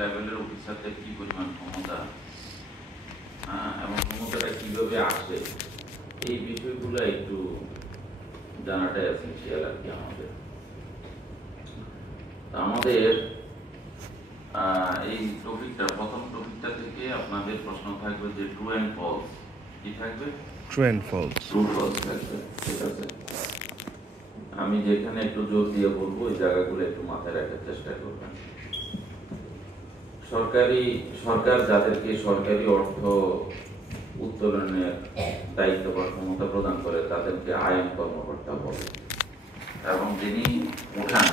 লেভেলের অফিসারদের কি পরিমাণ ক্ষমতা এবং ক্ষমতাটা কিভাবে আসবে, এই বিষয়গুলো একটু জানাটাই এসেনশিয়াল আর কি আমাদের। আমাদের এই টপিকটা, প্রথম টপিকটা থেকে আপনাদের প্রশ্ন থাকবে যে ট্রু অ্যান্ড ফলস। কি থাকবে? True and false. True false থাকবে, ঠিক আছে। আমি যেখানে একটু জোর দিয়ে বলবো ওই জায়গাগুলো একটু মাথায় রাখার চেষ্টা করবেন। সরকার যাদেরকে সরকারি অর্থ উত্তোলনের দায়িত্ব বা ক্ষমতা প্রদান করে তাদেরকে আইন কর্মকর্তা বলে, এবং যিনি উঠান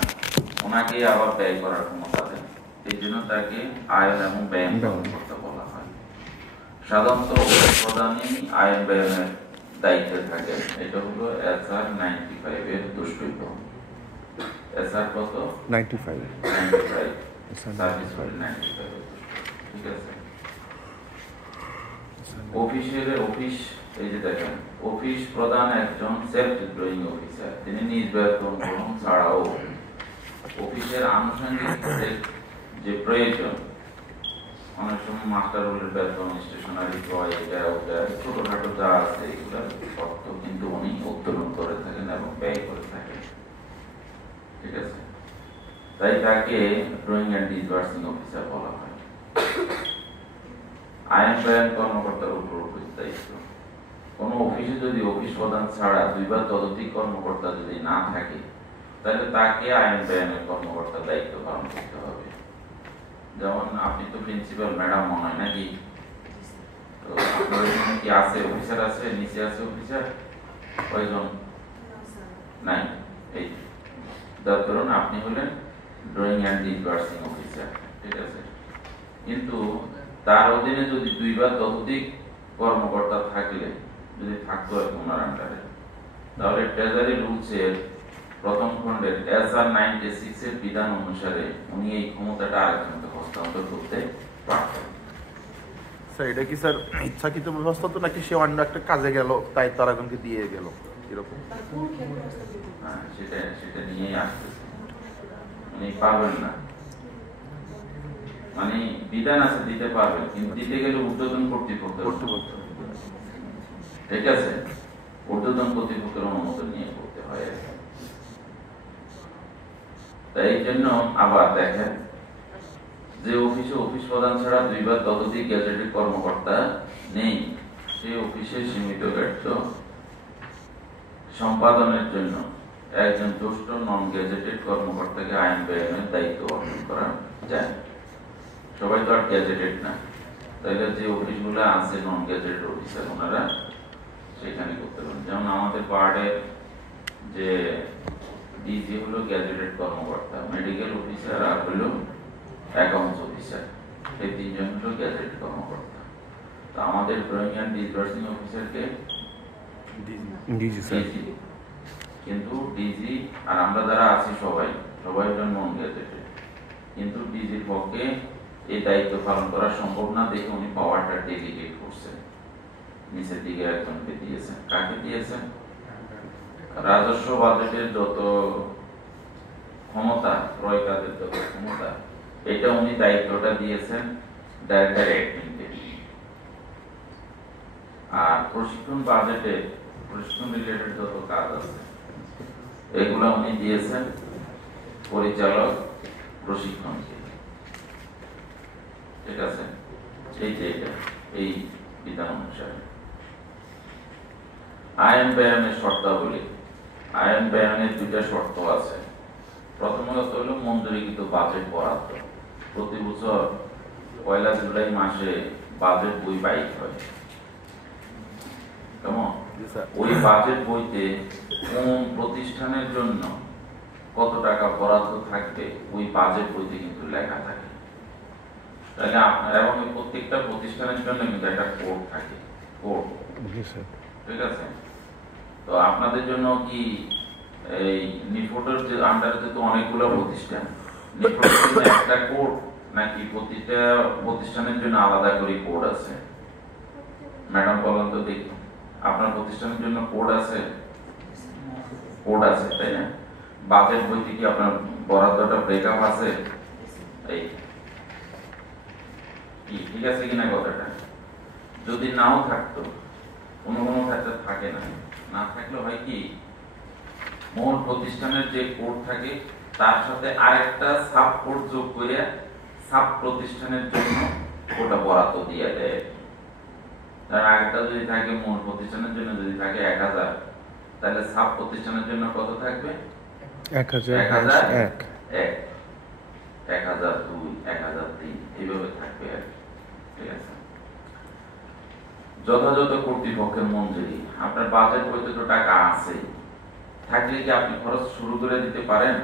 ওনাকে আবার ব্যয় করার ক্ষমতা দেন, এই জন্য তাকে আইন এবং ব্যয় কর্মকর্তা বলা হয়। সাধারণত প্রধানই আইন ব্যয়ের দায়িত্বে থাকে। এটা হলো SR 95 এর দুষ্কৃত। SR কত? 95 সার্ভিস ফর 95, ঠিক আছে। অফিস, এই যে দেখেন, অফিস প্রধান একজন সেলফ এমপ্লয়িং অফিসার, তিনি নিজ বেতন গ্রহণ ছাড়াও অফিসের আনুষঙ্গিক যে প্রয়োজন, অনেক সময় মাস্টার রোলের বেতন, স্টেশনারি ক্রয়, ছোটখাটো যা আছে এগুলোর অর্থ কিন্তু উনি উত্তোলন করে থাকেন এবং ব্যয় করে থাকেন, ঠিক আছে। তাই তাকে ড্রয়িং অ্যান্ড ডিসবার্সিং অফিসার বলা হয়। আইন ব্যয়ন কর্মকর্তার উপর দায়িত্ব। কোনো অফিসে যদি অফিস প্রধান ছাড়া 2 বা ততোধিক কর্মকর্তা যদি না থাকে, তাহলে তাকে আইন ব্যয়নের কর্মকর্তার দায়িত্ব পালন করতে হবে। যেমন আপনি তো প্রিন্সিপাল ম্যাডাম মনে হয় নাকি? তো আপনার এখানে কি আছে অফিসার? আছে, নিচে আছে অফিসার কয়জন? নাই। এই ধরুন আপনি হলেন ড্রয়িং অ্যান্ড ডিসবার্সিং অফিসার, ঠিক আছে। কিন্তু তার অধীনে যদি 2 বা ততোধিক কর্মকর্তা থাকলে, যদি থাকতো ওনার আন্ডারে, তাহলে ট্রেজারি রুলসের প্রথম খণ্ডের SR 96 এর বিধান অনুসারে উনি এই ক্ষমতাটা আরেকজনকে হস্তান্তর করতে পারতেন। স্যার এটা কি স্যার ইচ্ছাকৃত ব্যবস্থা তো, নাকি সে অন্য একটা কাজে গেল তাই তার একজনকে দিয়ে গেল এরকম? হ্যাঁ, সেটা নিয়েই আসতেছে। উনি পারবেন না, মানে বিধান আছে দিতে পারবেন, কিন্তু দিতে গেলে ঊর্ধ্বতন কর্তৃপক্ষের, ঠিক আছে, ঊর্ধ্বতন কর্তৃপক্ষের অনুমোদন নিয়ে করতে হয়। তাই এই জন্য আবার দেখেন যে অফিসে অফিস প্রধান ছাড়া 2 বা ততোধিক গ্যাজেটেড কর্মকর্তা নেই, সেই অফিসের সীমিত কার্য সম্পাদনের জন্য একজন দুষ্ট নন গ্যাজেটেড কর্মকর্তাকে আইন ব্যয়নের দায়িত্ব অর্পণ করা যায়। সবাই তো আর গ্যাজেটেড না, তাইলে যে অফিসগুলো আছে নন গ্যাজেটেড অফিসার ওনারা সেখানে করতে পারেন। যেমন আমাদের পার্টের যে ডিজি হলো গ্যাজেটেড কর্মকর্তা, মেডিকেল অফিসার আর হলো অ্যাকাউন্টস অফিসার, এই 3 জন হলো গ্যাজেটেড কর্মকর্তা। তো আমাদের ড্রয়িং অ্যান্ড ডিসবার্সিং অফিসারকে ডিজি স্যার, কিন্তু ডিজি আর আমরা যারা আছি সবাই হলো নন গ্যাজেটেড, কিন্তু ডিজির পক্ষে এই দায়িত্ব পালন করা সম্ভব না দেখে উনি পাওয়ারটা ডেলিগেট করছেন, নিচের দিকে একজনকে দিয়েছেন। কাকে দিয়েছেন? রাজস্ব বাজেটের যত ক্ষমতা, ক্রয় কাজের যত ক্ষমতা, এটা উনি দায়িত্বটা দিয়েছেন ডাইরেক্টর অ্যাডমিনকে। আর প্রশিক্ষণ বাজেটে প্রশিক্ষণ রিলেটেড যত কাজ আছে এগুলো উনি দিয়েছেন পরিচালক প্রশিক্ষণকে, ঠিক আছে। এই বিধান অনুসারে আইন ব্যয়নের শর্তাবলী। আইন ব্যয়নের 2টা শর্ত আছে। প্রথমত হলো মঞ্জুরিকৃত বাজেট বরাদ্দ। প্রতি বছর 1 জুলাই মাসে বাজেট বই বাইর হয়, কেমন? ওই বাজেট বইতে কোন প্রতিষ্ঠানের জন্য কত টাকা বরাদ্দ থাকবে ওই বাজেট বইতে কিন্তু লেখা থাকে। তাহলে আপনার এবং প্রত্যেকটা প্রতিষ্ঠানের জন্য কিন্তু একটা কোড থাকে, কোড, ঠিক আছে। তো আপনাদের জন্য কি এই নিফোটের যে আন্ডারে তো অনেকগুলো প্রতিষ্ঠান, নিফোটের একটা কোড নাকি প্রতিটা প্রতিষ্ঠানের জন্য আলাদা করে কোড আছে? ম্যাডাম বলেন তো দেখি, আপনার প্রতিষ্ঠানের জন্য কোড আছে? কোড আছে, তাই না? বাজেট বইতে কি আপনার বরাদ্দটা ব্রেকআপ আছে? এই কি ঠিক আছে কিনা কথাটা? যদি নাও থাকতো, কোনো কোনো ক্ষেত্রে থাকে না, না থাকলে হয় কি মূল প্রতিষ্ঠানের যে কোড থাকে তার সাথে আরেকটা সাব কোড যোগ করে সাব প্রতিষ্ঠানের জন্য ওটা বরাদ্দ দিয়ে দেয়। তার আরেকটা যদি থাকে মূল প্রতিষ্ঠানের জন্য যদি থাকে 1000, তাহলে সাব প্রতিষ্ঠানের জন্য কত থাকবে? 1001 1002 1003 এইভাবে থাকবে আর কি। ঠিক আছে, যথাযথ কর্তৃপক্ষের মঞ্জুরি। আপনার বাজেট বইতে তো টাকা আছে, থাকলে কি আপনি খরচ শুরু করে দিতে পারেন?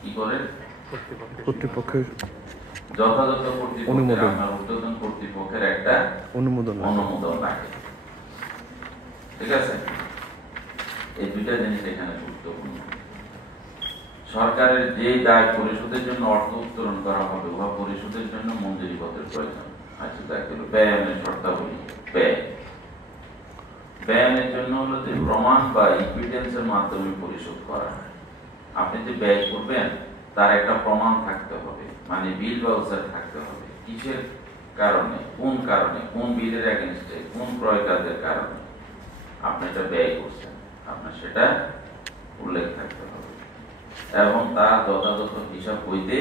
কি করেন? কর্তৃপক্ষের যথাযথ কর্তৃপক্ষের অনুমোদন। আপনার ঊর্ধ্বতন কর্তৃপক্ষের একটা অনুমোদন লাগে। ঠিক আছে, এই দুইটা জিনিস এখানে গুরুত্বপূর্ণ। সরকারের যে দায় পরিশোধের জন্য অর্থ উত্তোলন করা হবে উহা পরিশোধের জন্য মঞ্জুরি পত্রের প্রয়োজন। আচ্ছা, দেখো ব্যয়ামের শর্তাবলী। ব্যয়ের জন্য হলো যে প্রমাণ বা ইকুইডেন্সের মাধ্যমে পরিশোধ করা। আপনি যে ব্যয় করবেন তার একটা প্রমাণ থাকতে হবে, মানে বিল ভাউচার থাকতে হবে। কিসের কারণে, কোন বিলের এগেইনস্টে, কোন ক্রয় কাজের কারণে আপনি এটা ব্যয় করছেন, আপনার সেটা উল্লেখ থাকতে হবে এবং তার যথাযথ হিসাব বইতে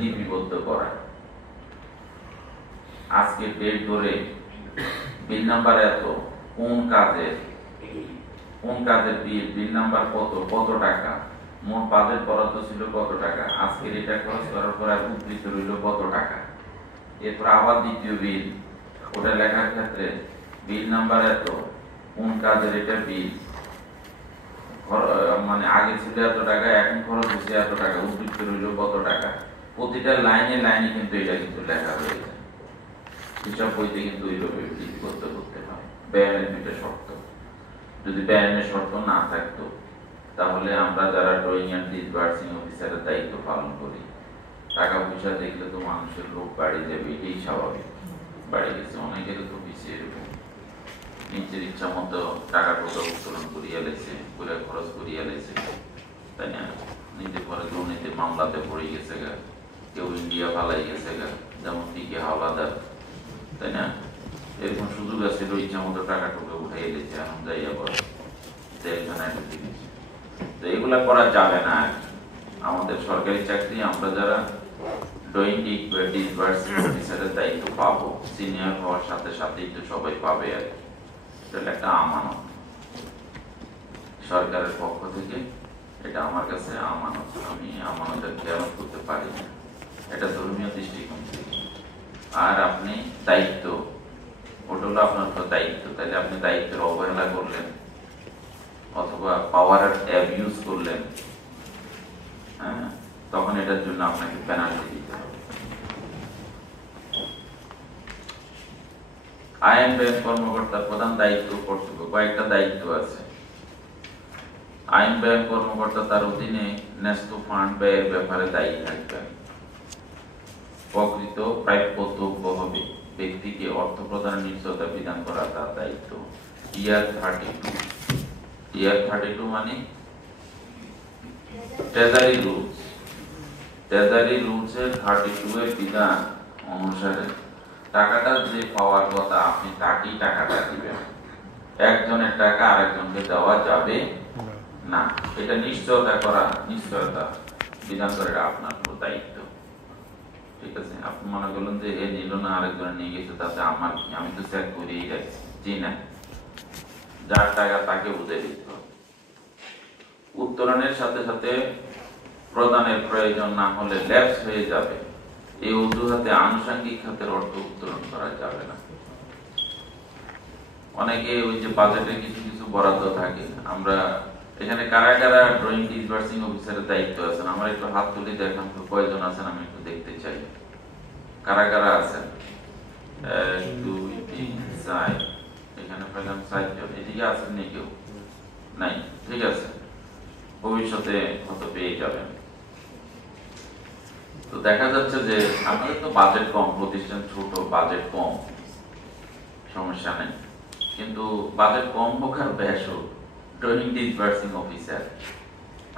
লিপিবদ্ধ করা। আজকে ডেট ধরে বিল নাম্বার এত, কোন কাজের বিল নাম্বার কত টাকা, মোট বাজেট বরাদ্দ ছিল কত টাকা, আজকের এটা খরচ করার পর উদ্ধৃত রইল কত টাকা। এরপর আবার দ্বিতীয় বিল, ওটা লেখার ক্ষেত্রে বিল নাম্বার এত, কোন কাজের এটা বিল, মানে আগে ছিল এত টাকা, এখন খরচ হচ্ছে এত টাকা, উদ্ধৃত রইল কত টাকা। প্রতিটা লাইনে কিন্তু এটা কিন্তু লেখা রয়েছে। হিসাব বইতে কিন্তু এইভাবে লিপিবদ্ধ করতে হয়। ব্যয়ের দুইটা শর্ত, যদি ব্যয়ের শর্ত না থাকতো তাহলে আমরা যারা ড্রয়িং এন্ড ডিসবার্সিং অফিসারের দায়িত্ব পালন করি, টাকা পয়সা দেখলে তো মানুষের লোক বাড়ি যাবে, এটাই স্বাভাবিক। বাড়ি গেছে অনেকের তো বেশি এরকম নিজের ইচ্ছা মতো টাকা টোকা উত্তোলন করিয়া লেছে, করে খরচ করিয়া লেছে, তাই না? নিজে পরে দুর্নীতি মামলাতে পড়ে গেছে গা, কেউ ইন্ডিয়া পালাই গেছে গা, যেমন টিকে হাওলাদার, তাই না? এরকম সুযোগ আছে, ইচ্ছা মতো টাকা টোকা উঠে এলেছে, এখন যাইয়া পরে জেলখানায় ঢুকে গেছে। তো এগুলা করা যাবে না। আমাদের সরকারি চাকরি, আমরা যারা ড্রয়িং ডিসবার্সিং অফিসারের দায়িত্ব পাবো, সিনিয়র হওয়ার সাথে সাথেই তো সবাই পাবে আর কি। এটা একটা আমানত সরকারের পক্ষ থেকে, এটা আমার কাছে আমানত, আমি আমানতের খেয়াল করতে পারি না, এটা ধর্মীয় দৃষ্টিকোণ থেকে। আর আপনি দায়িত্ব, ওটা হলো আপনার দায়িত্ব, তাহলে আপনি দায়িত্বের অবহেলা করলেন অথবা পাওয়ারের অ্যাবিউজ করলেন, হ্যাঁ, তখন এটার জন্য আপনাকে পেনাল্টি দিতে হবে। আইন ব্যয় কর্মকর্তার প্রধান দায়িত্ব কর্তব্য, কয়েকটা দায়িত্ব আছে। আইন ব্যয় কর্মকর্তা তার অধীনে ন্যস্ত ফান্ড ব্যয়ের ব্যাপারে দায়ী থাকবেন। প্রকৃত প্রাপ্যযোগ্য হবে ব্যক্তিকে অর্থ প্রদানের নিশ্চয়তা বিধান করা তার দায়িত্ব। ইয়ার 32 মানে ট্রেজারি রুলস এর 32 এর বিধান অনুসারে টাকাটা যে পাওয়ার কথা আপনি তাকেই টাকাটা দিবেন, একজনের টাকা আরেকজনকে দেওয়া যাবে না। এটা নিশ্চয়তা বিধান করে আপনার দায়িত্ব। ঠিক আছে, আপনি মনে করলেন যে এ নিল না, আরেকজন নিয়ে গেছে, তাতে আমার কি, আমি তো চেক করেই রাখছি। জি না, যার টাকা তাকে বুঝে দিতে হবে। উত্তোলনের সাথে সাথে প্রদানের প্রয়োজন না হলে ল্যাপস হয়ে যাবে, এই অজুহাতে আনুষঙ্গিক খাতের অর্থ উত্তোলন করা যাবে না। অনেকে ওই যে বাজেটে কিছু বরাদ্দ থাকে, আমরা এখানে কারা কারা ড্রয়িং ডিসবার্সিং অফিসারের দায়িত্ব আছেন, আমার একটু হাত তুলে দেখান তো, কয়জন আছেন আমি একটু দেখতে চাই। কারা কারা আছেন? 1 2 3 4, এখানে পেলাম 4 জন। এদিকে আছেন নি কেউ? নাই, ঠিক আছে, ভবিষ্যতে হয়তো পেয়ে যাবেন। তো দেখা যাচ্ছে যে আমাদের তো বাজেট কম, প্রতিষ্ঠান ছোট, বাজেট কম, সমস্যা নেই, কিন্তু বাজেট কম হোক আর বেশ হোক, ড্রয়িং ডিসবার্সিং অফিসার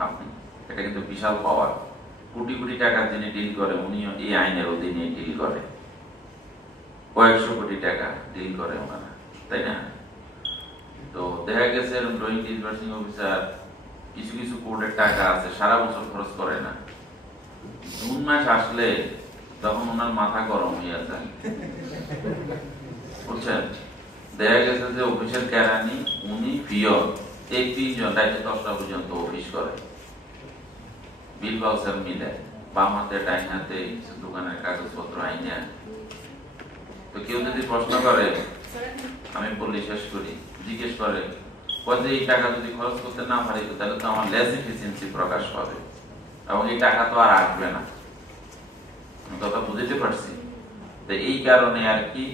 আপনি, এটা কিন্তু বিশাল পাওয়ার। কোটি কোটি টাকার যিনি ডিল করে উনি এই আইনের অধীনে ডিল করে, কয়েকশো কোটি টাকা ডিল করে ওনারা, তাই না? তো দেখা গেছে ড্রয়িং ডিসবার্সিং অফিসার কিছু কিছু কোর্টের টাকা আছে সারা বছর খরচ করে না, জুন মাস আসলে তখন ওনার মাথা গরম হয়ে যায়, বুঝছেন? দেখা গেছে যে অফিসের কেরানি উনি পিয়ন এই 3 জন রাতে 10টা পর্যন্ত অফিস করে, বিল বাউচার মিলে বাম হাতে ডাইন হাতে দোকানের কাগজপত্র আইনে। তো কেউ যদি প্রশ্ন করে, আমি বললি শেষ করি, জিজ্ঞেস করে যে এই টাকা যদি খরচ করতে না পারি তাহলে তো আমার লেস এফিসিয়েন্সি প্রকাশ পাবে এবং এই টাকা তো আর আসবে না, কথা বুঝতে পারছি। তো এই কারণে আর কি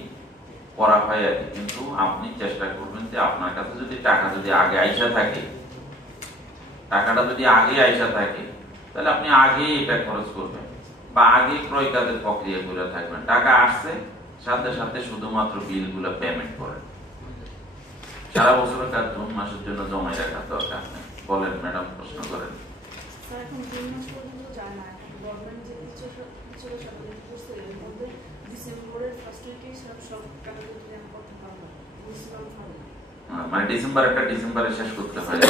করা হয় আর কি। কিন্তু আপনি চেষ্টা করবেন যে আপনার কাছে যদি টাকা যদি আগে আইসা থাকে, টাকাটা যদি আগে আইসা থাকে তাহলে আপনি আগে এটা খরচ করবেন বা আগে ক্রয় কাজের প্রক্রিয়া করে থাকবেন। টাকা আসছে সাথে সাথে শুধুমাত্র বিলগুলো পেমেন্ট করেন। সারা বছরের কাজ জুন মাসের জন্য জমাই রাখার দরকার নেই। বলেন ম্যাডাম, প্রশ্ন করেন। মানে ডিসেম্বর একটা ডিসেম্বরে শেষ করতে হয়।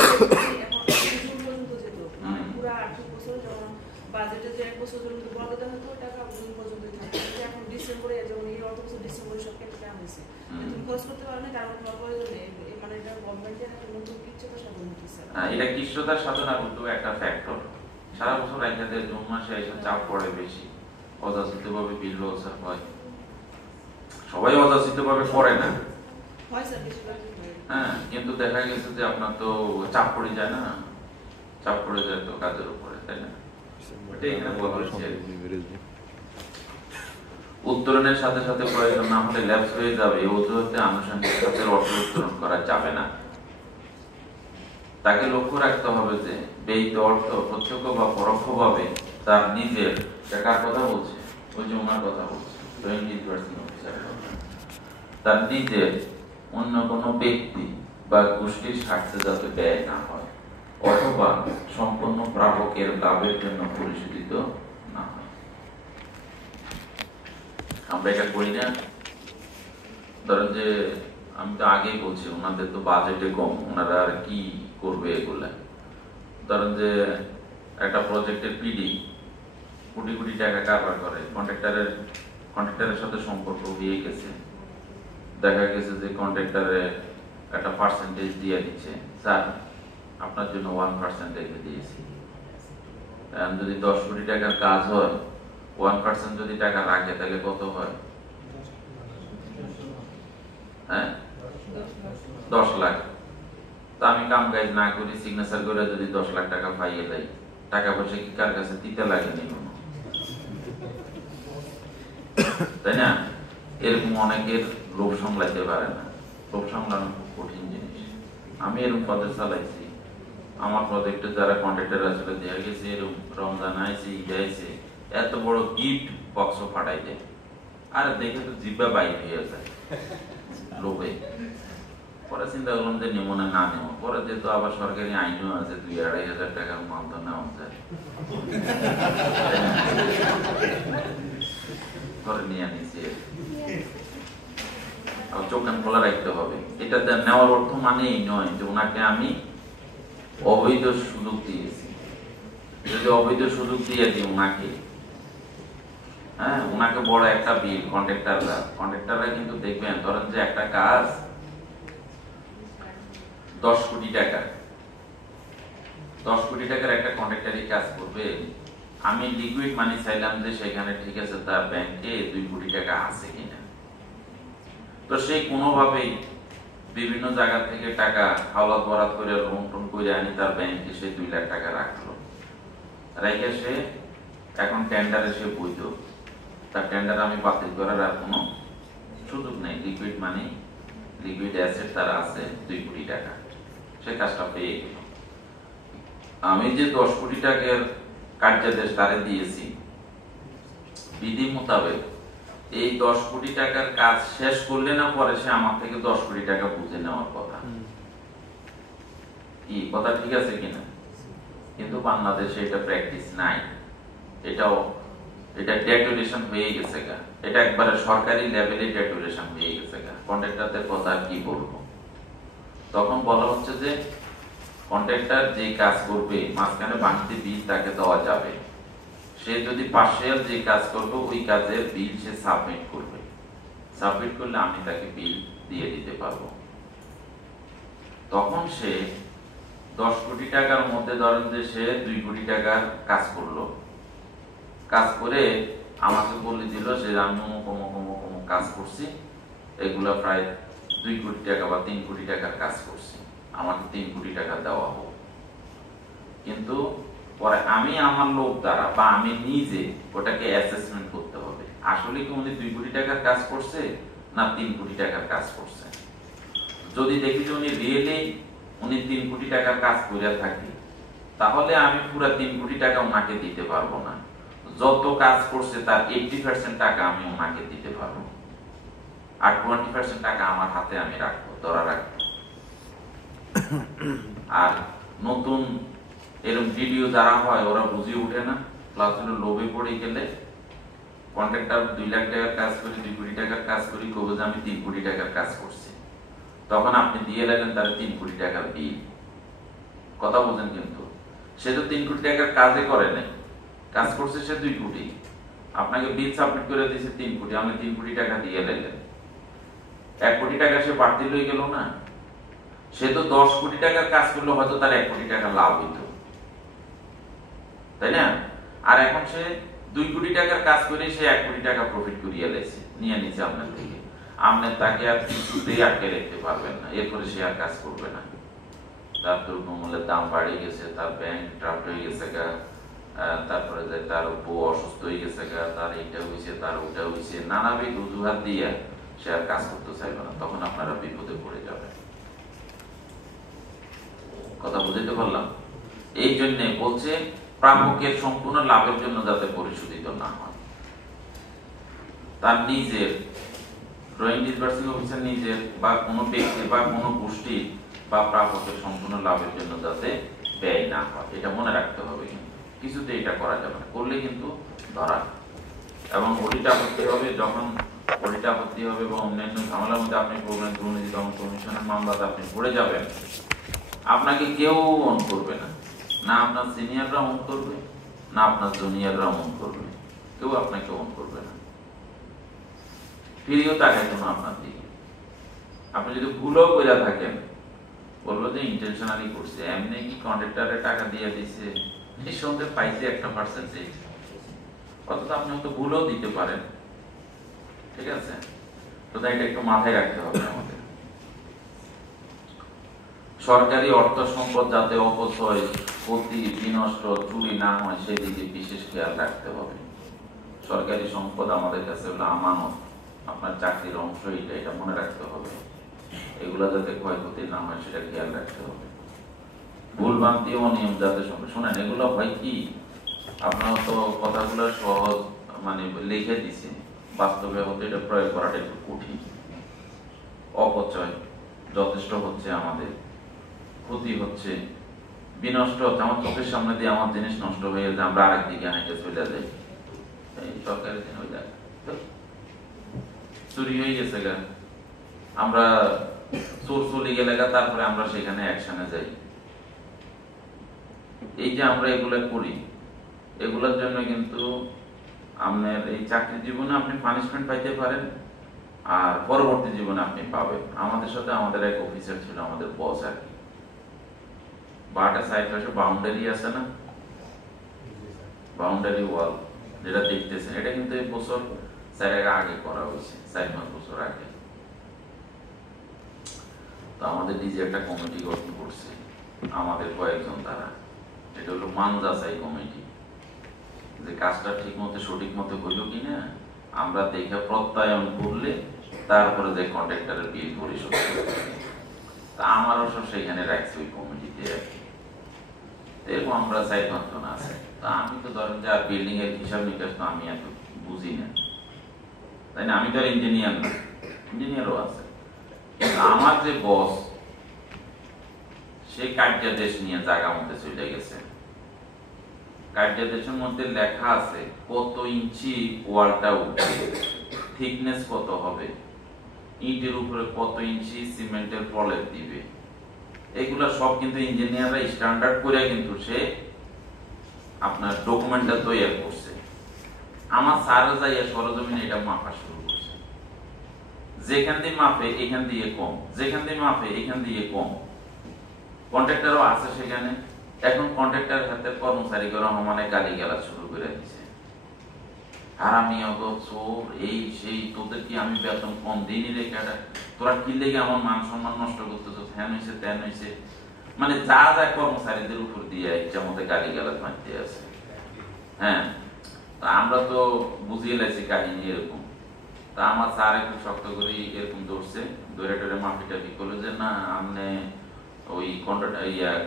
বাজেটে যে এক বছর জন্য বরাদ্দ দেওয়া হতো টাকা জুন পর্যন্তই থাকে, এখন ডিসেম্বরে যখন এই অর্থ বছর ডিসেম্বরে সব কেটে দেওয়া হয়েছে, তুমি খরচ করতে পারো না, কারণ তোমার প্রয়োজনে মানে এটা গভর্নমেন্টের একটা নতুন কিচ্ছুতার সাধন হচ্ছে। এটা কিচ্ছুতার সাধনা কিন্তু একটা ফ্যাক্টর। সারা বছর একসাথে জুন মাসে এসে চাপ পড়ে বেশি, অযাচিত ভাবে বিল লসার হয়। সবাই অযাচিত ভাবে করে না, হয় স্যার কিছুটা। হ্যাঁ, কিন্তু দেখা গেছে যে আপনার তো চাপ পড়ে যায় না, চাপ পড়ে যায় তো কাজের উপরে, তাই না? উত্তরণের সাথে সাথে প্রয়োজন না হলে ল্যাপস হয়ে যাবে, এই অজুহাতে আনুষঙ্গিক খাতের অর্থ উত্তোলন করা যাবে না। তাকে লক্ষ্য রাখতে হবে যে ব্যয়িত অর্থ প্রত্যক্ষ বা পরোক্ষভাবে তার নিজের, কার কথা বলছে, ওই যে ওনার কথা বলছে, তার নিজের অন্য কোনো ব্যক্তি বা গোষ্ঠীর স্বার্থে যাতে ব্যয় না হয় অথবা সম্পূর্ণ প্রাপকের লাভের জন্য পরিশোধিত না হয়। আমরা এটা করি না। ধরেন যে আমি তো আগেই বলছি ওনাদের তো বাজেটে কম, ওনারা আর কি করবে এগুলা। ধরেন যে একটা প্রজেক্টের পিডি কোটি কোটি টাকা কারবার করে, কন্ট্রাক্টরের সাথে সম্পর্ক হয়ে গেছে, দেখা গেছে যে কন্ট্রাক্টরে একটা পার্সেন্টেজ দিয়ে দিচ্ছে, স্যার আপনার জন্য 1% রেখে দিয়েছি। যদি 10 কোটি টাকার কাজ হয় 1% যদি টাকা রাখে তাহলে কত হয়? হ্যাঁ, 10 লাখ। তো আমি কাম কাজ না করি, সিগনেচার করে যদি 10 লাখ টাকা পাইয়ে দেয়, টাকা পয়সা কি কার কাছে দিতে লাগেনি কোনো, তাই না? এরকম অনেকের লোভ সামলাইতে পারে না। লোভ সামলানো খুব কঠিন জিনিস। আমি এরকম প্রজেক্ট চালাইছি, আমার প্রজেক্টে যারা কন্ট্রাক্টর আসলে দেখা গেছে এরকম রমজান আইছে, ঈদ আইছে, এত বড় গিফট বক্স ফাটাই দেয়, আর দেখে তো জিব্বা বাইর হয়ে যায় লোভে। পরে চিন্তা করলাম যে নেবো না, না নেবো। পরে যেহেতু আবার সরকারি আইনও আছে 2-2.5 টাকার মাল তো নেওয়া যায়, করে নিয়ে নিয়েছি। চোখ কান খোলা রাখতে হবে। এটা নেওয়ার অর্থ মানেই নয় যে ওনাকে আমি অবৈধ সুযোগ দিয়েছি। যদি অবৈধ সুযোগ দিয়ে দিই ওনাকে, হ্যাঁ, ওনাকে বড় একটা বিল, কন্ট্রাক্টররা কিন্তু দেখবেন, ধরেন যে একটা কাজ 10 কোটি টাকা, 10 কোটি টাকার একটা কন্ট্রাক্টরই কাজ করবে। আমি লিকুইড মানি চাইলাম যে সেখানে ঠিক আছে তার ব্যাংকে 2 কোটি টাকা আছে কিনা। তো সে কোনোভাবেই বিভিন্ন জায়গা থেকে টাকা হাওলাত বরাদ করে লোন টোন করে আনি তার ব্যাংকে সে 2 লাখ টাকা রাখলো, রেখে সে এখন টেন্ডারে সে বৈধ, তার টেন্ডার আমি বাতিল করার আর কোনো সুযোগ নেই। লিকুইড মানি, লিকুইড অ্যাসেট তার আছে 2 কোটি টাকা, সে কাজটা পেয়ে গেল। আমি যে 10 কোটি টাকার কার্যাদেশ তারে দিয়েছি, বিধি মোতাবেক এই 10 কোটি টাকার কাজ শেষ করলে না পরে সে আমার থেকে 10 কোটি টাকা বুঝে নেওয়ার কথা। কি কথা ঠিক আছে কিনা? কিন্তু বাংলাদেশে এটা প্র্যাকটিস নাই। এটা ডেটোরেশন হয়ে গেছে গা, এটা একবারে সরকারি লেভেলে ডেটোরেশন হয়ে গেছে গা। কন্ট্রাক্টরদের কথা আর কি বলবো। তখন বলা হচ্ছে যে কন্ট্রাক্টর যে কাজ করবে মাঝখানে বাড়তি বিল তাকে দেওয়া যাবে, সে যদি পার্সিয়াল যে কাজ করবে ওই কাজের বিল সে সাবমিট করবে, সাবমিট করলে আমি তাকে বিল দিয়ে দিতে পারবো। তখন সে 10 কোটি টাকার মধ্যে ধরেন যে সে 2 কোটি টাকার কাজ করলো, কাজ করে আমাকে বলে দিল যে আমি অমুক কাজ করছি, এগুলা প্রায় 2 কোটি টাকা বা 3 কোটি টাকার কাজ করছি, আমাকে 3 কোটি টাকা দেওয়া হোক। কিন্তু পরে আমি আমার লোক দ্বারা বা আমি নিজে ওটাকে অ্যাসেসমেন্ট করতে হবে, আসলে কি উনি 2 কোটি টাকার কাজ করছে না 3 কোটি টাকার কাজ করছে। যদি দেখি যে উনি রিয়েলি 3 কোটি টাকার কাজ করে থাকে, তাহলে আমি পুরো 3 কোটি টাকা ওনাকে দিতে পারবো না, যত কাজ করছে তার 80% টাকা আমি ওনাকে দিতে পারবো, আর 20% টাকা আমার হাতে আমি রাখবো, ধরা রাখবো। আর নতুন এরকম ভিডিও যারা হয় ওরা বুঝে উঠে না, প্লাস হলো লোভে পড়ে গেলে কন্ট্রাক্টর 2 লাখ টাকার কাজ করি, 2 কোটি টাকার কাজ করি, কবে যে আমি 3 কোটি টাকার কাজ করছি, তখন আপনি দিয়ে লাগেন তার 3 কোটি টাকার বিল। কথা বলেন, কিন্তু সে তো 3 কোটি টাকার কাজে করে নাই, কাজ করছে সে 2 কোটি, আপনাকে বিল সাবমিট করে দিয়েছে 3 কোটি, আপনি 3 কোটি টাকা দিয়ে লাগলেন, 1 কোটি টাকা সে বাড়তি লয়ে গেল না। সে তো 10 কোটি টাকার কাজ করলে হয়তো তার 1 কোটি টাকা লাভ হইত, তাই না? আর এখন সে 2 কোটি টাকার কাজ করে সে 1 কোটি টাকা প্রফিট করিয়ে লেছে, নিয়ে নিচ্ছে আপনার থেকে। আপনি তাকে আর কিছুতেই আটকে রাখতে পারবেন না, এরপরে সে আর কাজ করবে না। তার দ্রব্যমূল্যের দাম বাড়িয়ে গেছে, তার ব্যাংক ট্রাফট হয়ে গেছে গা, তারপরে যে তার বউ অসুস্থ হয়ে গেছে গা, তার এইটা হয়েছে, তার ওটা হয়েছে, নানাবিধ অজুহাত দিয়ে সে আর কাজ করতে চাইবে না, তখন আপনারা বিপদে পড়ে যাবেন। কথা বুঝতে পারলাম? এই জন্য বলছে প্রাপকের সম্পূর্ণ লাভের জন্য যাতে পরিশোধিত না হয়, তার নিজের ড্রয়িং ডিসবার্সিং অফিসার নিজের বা কোনো ব্যক্তি বা কোনো গোষ্ঠী বা প্রাপকের সম্পূর্ণ লাভের জন্য যাতে ব্যয় না হয়, এটা মনে রাখতে হবে। কিন্তু কিছুতে এটা করা যাবে না, করলে কিন্তু ধরা এবং অডিট আপত্তি হবে। যখন অডিট আপত্তি হবে বা অন্যান্য ঝামেলার মধ্যে আপনি পড়বেন, দুর্নীতি দমন কমিশনের মামলাতে আপনি পড়ে যাবেন, আপনাকে কেউ অন করবে না, না আপনার সিনিয়ররা অন করবে, না আপনার জুনিয়ররা অন করবে, কেউ আপনাকে অন করবে না, ফিরিয়েও তাকাইতো না আপনার দিকে। আপনি যদি ভুলও করে থাকেন, বলবো যে ইন্টেনশনালি করছে, এমনি কি কন্ট্রাক্টরে টাকা দিয়ে দিচ্ছে, নিঃসন্দেহে পাইছে 1% অথচ আপনি হয়তো ভুলও দিতে পারেন, ঠিক আছে? তো তাই এটা একটু মাথায় রাখতে হবে আমাদের। সরকারি অর্থ সম্পদ যাতে অপচয়, ক্ষতি, বিনষ্ট, চুরি না হয় সেদিকে বিশেষ খেয়াল রাখতে হবে। সরকারি সম্পদ আমাদের কাছে হলো আমানত, আপনার চাকরির অংশ, এটা মনে রাখতে হবে। এগুলা যাতে ক্ষয়ক্ষতি না হয় সেটা খেয়াল রাখতে হবে। ভুলভ্রান্তি ও অনিয়ম যাতে শোনেন, এগুলো হয় কি আপনার তো কথাগুলো সহজ মানে লিখে দিছে, বাস্তবে হতে এটা প্রয়োগ করাটা একটু কঠিন। অপচয় যথেষ্ট হচ্ছে, আমাদের ক্ষতি হচ্ছে, বিনষ্ট হচ্ছে, আমার চোখের সামনে দিয়ে আমার জিনিস নষ্ট হয়ে যায়, আমরা আরেক দিকে হাঁটে চলে যাই, এই সরকারি হয়ে যায়, চুরি হয়ে গেছে গা, আমরা চোর চলে গেলে গা, তারপরে আমরা সেখানে অ্যাকশনে যাই। এই যে আমরা এগুলা করি, এগুলোর জন্য কিন্তু আপনার এই চাকরি জীবনে আপনি পানিশমেন্ট পাইতে পারেন, আর পরবর্তী জীবনে আপনি পাবেন। আমাদের সাথে আমাদের এক অফিসার ছিল, আমাদের বস আর কি, বাটা সাইড পাশে বাউন্ডারি আছে না, বাউন্ডারি ওয়াল যেটা দেখতেছেন, এটা কিন্তু এই বছর 4 আগে করা হয়েছে, 4-5 বছর আগে। তো আমাদের ডিজি একটা কমিটি গঠন করছে, আমাদের কয়েকজন তারা, এটা হলো মান যাচাই কমিটি, যে কাজটা ঠিক মতো সঠিক মতো হইল কিনা আমরা দেখে প্রত্যয়ন করলে তারপরে যে কন্ট্রাক্টরের বিল পরিশোধ করতে। তা আমারও সব সেখানে রাখছি ওই কমিটিতে আর কি। এরকম আমরা 4-5 জন আছে। তা আমি তো ধরেন যে আর বিল্ডিং এর হিসাব নিকাশ তো আমি এত বুঝি না, তাই না? আমি তো আর ইঞ্জিনিয়ার না, ইঞ্জিনিয়ারও আছে। আমার যে বস, সে কার্যা দেশ নিয়ে জায়গা মধ্যে চলে গেছে, কার্যাদেশের মধ্যে লেখা আছে কত ইঞ্চি ওয়ালটা উঠবে, থিকনেস কত হবে, ইটের উপরে কত ইঞ্চি সিমেন্টের প্রলেপ দিবে, এগুলা সব কিন্তু ইঞ্জিনিয়াররা স্ট্যান্ডার্ড করে কিন্তু সে আপনার ডকুমেন্টটা তৈরি করছে। আমার স্যাররা যাইয়া সরজমিনে এটা মাপা শুরু করছে, যেখান দিয়ে মাপে এখান দিয়ে কম, যেখান দিয়ে মাপে এখান দিয়ে কম। কন্ট্রাক্টরও আছে সেখানে। এখন কন্ট্রাক্টরের হাতে কর্মচারীরা রহমানে গালি গালা শুরু করে দিছে, হারামি অগো চোর, এই সেই, তোদের কি আমি বেতন কম দিনই রেখে, তোরা কি লেগে আমার মান সম্মান নষ্ট করতেছ, ফ্যান হয়েছে ত্যান হয়েছে, মানে যা যা কর্মচারীদের উপর দিয়ে ইচ্ছা মতো গালি গালাজ মারতে আছে। হ্যাঁ, তা আমরা তো বুঝিয়ে লাইছি কাহিনী এরকম। তা আমার স্যার একটু শক্ত করে এরকম ধরছে, ধরে টরে মাফি টাফি করলো যে না আপনি ওই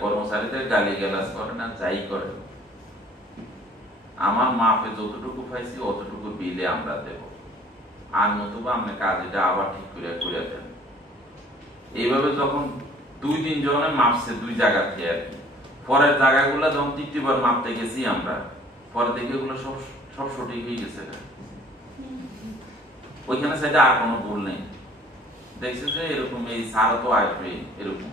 কর্মচারীদের গালি গালাজ করে না, যাই করে, আমার মাপে যতটুকু পাইছি অতটুকু বিলে আমরা দেব, আর নতুবা আপনি কাজ এটা আবার ঠিক করে করে দেন। এইভাবে যখন 2-3 জনে মাপছে 2 জায়গা থেকে আর কি, পরের জায়গাগুলো যখন 3বার মাপতে গেছি আমরা, পরে দেখে এগুলো সব সব সঠিক হয়ে গেছে, ওইখানে সেটা আর কোনো ভুল নেই। দেখছে যে এরকম এই সারা তো আসবে এরকম,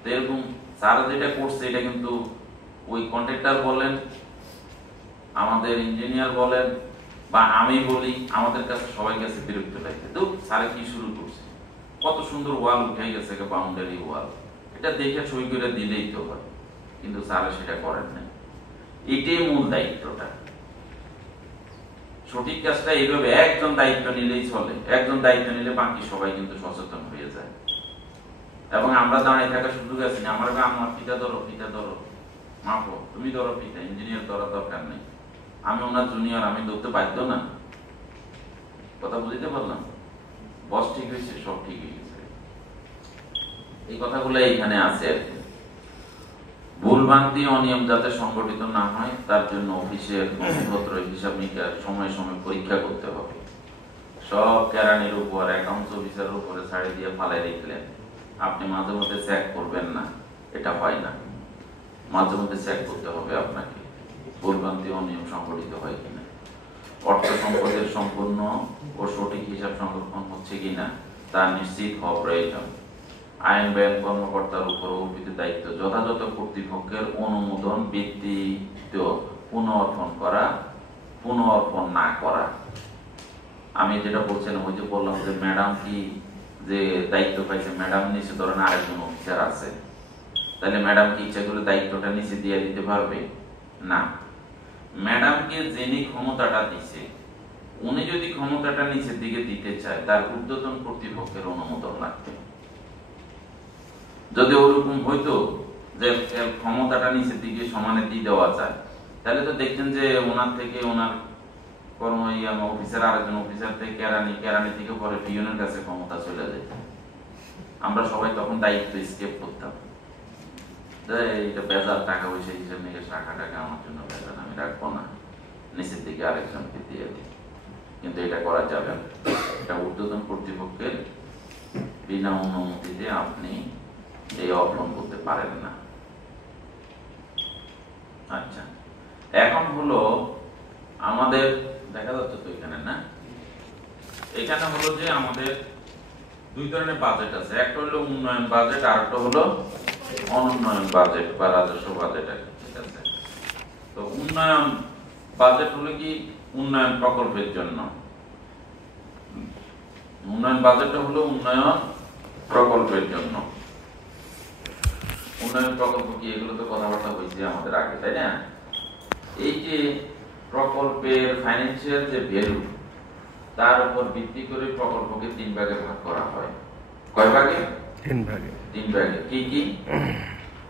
তো এরকম সারা যেটা করছে এটা কিন্তু ওই কন্ট্রাক্টর বলেন, আমাদের ইঞ্জিনিয়ার বলেন, বা আমি বলি, আমাদের কাছে সবাই কাছে বিরক্ত লাগে। তো সারা কি শুরু করছে, কত সুন্দর ওয়াল উঠে গেছে, বাউন্ডারি ওয়াল, এটা দেখে সই করে দিলেই তো হয়, কিন্তু সারা সেটা করেন না। এটাই মূল দায়িত্বটা। সঠিক কাজটা এইভাবে একজন দায়িত্ব নিলেই চলে, একজন দায়িত্ব নিলে বাকি সবাই কিন্তু সচেতন হয়ে যায়। এবং আমরা দাঁড়িয়ে থাকার সুযোগ আছে না, আমার পিতা ধরো, পিতা ধরো, মাপো, তুমি ধরো পিতা, ইঞ্জিনিয়ার ধরার দরকার নেই, আমি ওনার জুনিয়র, আমি ধরতে বাধ্য না। কথা বুঝতে পারলাম? বস ঠিক হয়েছে, সব ঠিক হয়ে গেছে। এই কথাগুলো এইখানে আছে আর কি। ভুলভ্রান্তি অনিয়ম যাতে সংগঠিত না হয় তার জন্য অফিসের নথিপত্র হিসাব নিকাশ সময় সময় পরীক্ষা করতে হবে। সব কেরানির উপর, অ্যাকাউন্টস অফিসারের উপরে ছাড়ি দিয়ে ফালাই রেখলেন, আপনি মাঝে মধ্যে চেক করবেন না, এটা হয় না। মাঝে মধ্যে চেক করতে হবে আপনাকে, ভুলভ্রান্তি অনিয়ম সংগঠিত হয় কিনা, অর্থ সম্পদের সম্পূর্ণ ও সঠিক হিসাব সংরক্ষণ হচ্ছে কিনা তা নিশ্চিত হওয়া প্রয়োজন। আইন ব্যয় কর্মকর্তার উপর অর্পিত দায়িত্ব যথাযথ কর্তৃপক্ষের অনুমোদন ব্যতীত পুনঃঅর্পণ করা, পুনঃঅর্পণ না করা। আমি যেটা বলছিলাম, ওই যে বললাম যে ম্যাডাম কি যে দায়িত্ব পাইছে, ম্যাডাম নিচে ধরেন আরেকজন অফিসার আছে, তাহলে ম্যাডাম কি ইচ্ছা করে দায়িত্বটা নিচে দিয়ে দিতে পারবে না। ম্যাডামকে যিনি ক্ষমতাটা দিছে, উনি যদি ক্ষমতাটা নিচের দিকে দিতে চায়, তার ঊর্ধ্বতন কর্তৃপক্ষের অনুমোদন লাগবে। যদি ওরকম হইতো যে ক্ষমতাটা নিচের দিকে সমানে দিয়ে দেওয়া যায়, তাহলে তো দেখতেন যে ওনার থেকে ওনার অফিসার, আরেকজন অফিসার থেকে কেরানি, কেরানি থেকে পরে পিয়নের কাছে ক্ষমতা চলে যেত। আমরা সবাই তখন দায়িত্ব স্কেপ করতাম, এটা বেজার টাকা পয়সা হিসেব নিকাশ রাখা টাকা আমার জন্য বেজার, আমি রাখবো না, নিচের দিকে আরেকজনকে দিয়ে দিই। কিন্তু এটা করা যাবে না, এটা ঊর্ধ্বতন কর্তৃপক্ষের বিনা অনুমতিতে আপনি এই অর্পণ করতে পারেন না। আচ্ছা, এখন হলো আমাদের দেখা যাচ্ছে তো এখানে না, এখানে হলো যে আমাদের 2 ধরনের বাজেট আছে, একটা হলো উন্নয়ন বাজেট, আর একটা হলো অনুন্নয়ন বাজেট বা রাজস্ব বাজেট। ঠিক আছে, তো উন্নয়ন বাজেট হলো কি উন্নয়ন প্রকল্পের জন্য, উন্নয়ন বাজেটটা হলো উন্নয়ন প্রকল্পের জন্য। উন্নয়ন প্রকল্প কি, এগুলো তো কথাবার্তা হয়েছে আমাদের আগে, তাই না? এই যে প্রকল্পের ফাইন্যান্সিয়াল যে ভ্যালু, তার উপর ভিত্তি করে প্রকল্পকে 3 ভাগে ভাগ করা হয়। কয় ভাগে? 3 ভাগে। 3 ভাগে। কি কি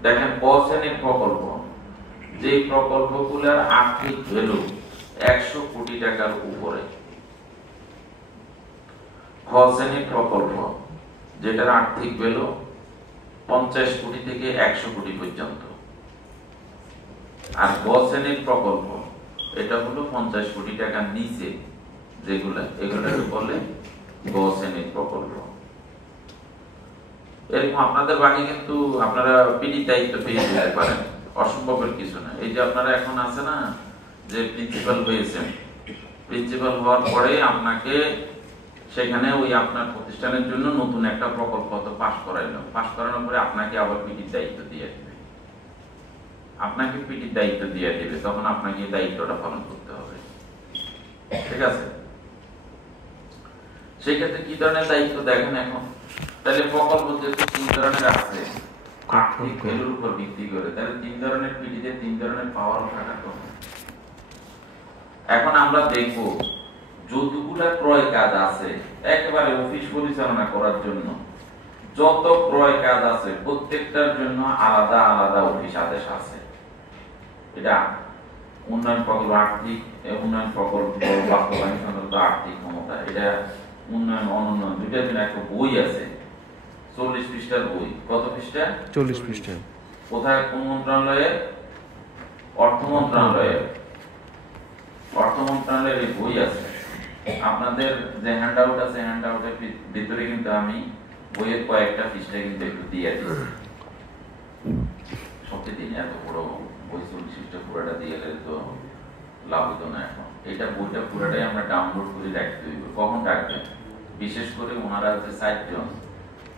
দেখেন, ক শ্রেণীর প্রকল্প, যে প্রকল্পগুলোর আর্থিক ভ্যালু 100 কোটি টাকার উপরে। খ শ্রেণীর প্রকল্প, যেটার আর্থিক ভ্যালু 50 কোটি থেকে 100 কোটি পর্যন্ত। আর গ শ্রেণীর প্রকল্প, এটা হলো 50 কোটি টাকার নিচে যেগুলা, এগুলোকে বলে গ শ্রেণীর প্রকল্প। এরকম আপনাদের বাকি কিন্তু আপনারা পিডি দায়িত্ব পেয়ে যেতে পারেন, অসম্ভবের কিছু না। এই যে আপনারা এখন আছে না যে প্রিন্সিপাল হয়েছেন, প্রিন্সিপাল হওয়ার পরে আপনাকে সেখানে ওই আপনার প্রতিষ্ঠানের জন্য নতুন একটা প্রকল্প পাস করাইলো, পাস করানোর পরে আপনাকে আবার পিটির দায়িত্ব দিয়ে দিবে, আপনাকে পিটির দায়িত্ব দিয়ে দিবে, তখন আপনাকে এই দায়িত্বটা পালন করতে হবে। ঠিক আছে? সেই ক্ষেত্রে কি ধরনের দায়িত্ব দেখেন এখন, তাহলে প্রকল্প যেহেতু 3 ধরনের আছে আর্থিক ভ্যালুর উপর ভিত্তি করে, তাহলে 3 ধরনের পিটিতে 3 ধরনের পাওয়ার থাকা কথা। এখন আমরা দেখব যতগুলা ক্রয় কাজ আছে একেবারে অফিস পরিচালনা করার জন্য, যত ক্রয় কাজ আছে প্রত্যেকটার জন্য আলাদা আলাদা অফিস আদেশ আছে। এটা উন্নয়ন প্রকল্প, আর্থিক উন্নয়ন প্রকল্প বাস্তবায়ন সংক্রান্ত আর্থিক ক্ষমতা, এটা উন্নয়ন অনুন্নয়ন দুইটার জন্য একটা বই আছে, 40 পৃষ্ঠার বই। কত পৃষ্ঠা? 40 পৃষ্ঠা। কোথায়? কোন মন্ত্রণালয়ের? অর্থ মন্ত্রণালয়ের। অর্থ মন্ত্রণালয়ের এই বই আছে। আপনাদের যে হ্যান্ড আউট আছে, হ্যান্ড আউটের ভিতরে কিন্তু আমি বইয়ের কয়েকটা পৃষ্ঠা কিন্তু একটু দিয়ে দিচ্ছি। প্রতিদিন এত বড় বই 40 পৃষ্ঠা পুরোটা দিয়ে গেলে তো লাভ হতো না। এখন এটা বইটা পুরোটাই আমরা ডাউনলোড করে রাখতে হইব। কখন রাখবেন? বিশেষ করে ওনারা যে 4 জন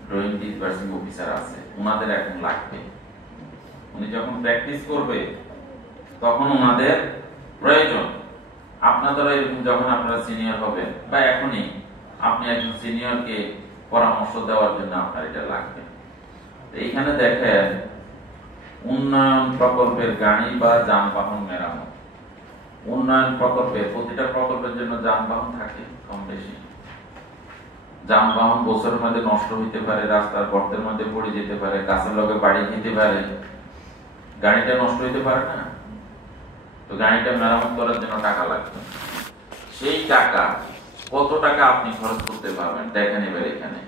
ড্রয়িং ডিসবার্সিং অফিসার আছে, ওনাদের এখন লাগবে। উনি যখন প্র্যাকটিস করবে তখন ওনাদের প্রয়োজন। আপনাদের এরকম যখন আপনারা সিনিয়র হবেন বা এখনই আপনি একজন সিনিয়রকে পরামর্শ দেওয়ার জন্য আপনার এটা লাগবে। এইখানে দেখেন উন্নয়ন প্রকল্পের গাড়ি বা যানবাহন মেরামত। উন্নয়ন প্রকল্পে প্রতিটা প্রকল্পের জন্য যানবাহন থাকে কম বেশি। যানবাহন বছরের মধ্যে নষ্ট হইতে পারে, রাস্তার গর্তের মধ্যে পড়ে যেতে পারে, গাছের লগে বাড়ি খেতে পারে, গাড়িটা নষ্ট হইতে পারে না? তো গাড়িটা মেরামত করার জন্য টাকা লাগবে। সেই টাকা কত টাকা আপনি খরচ করতে পারবেন দেখেন এবার এখানে।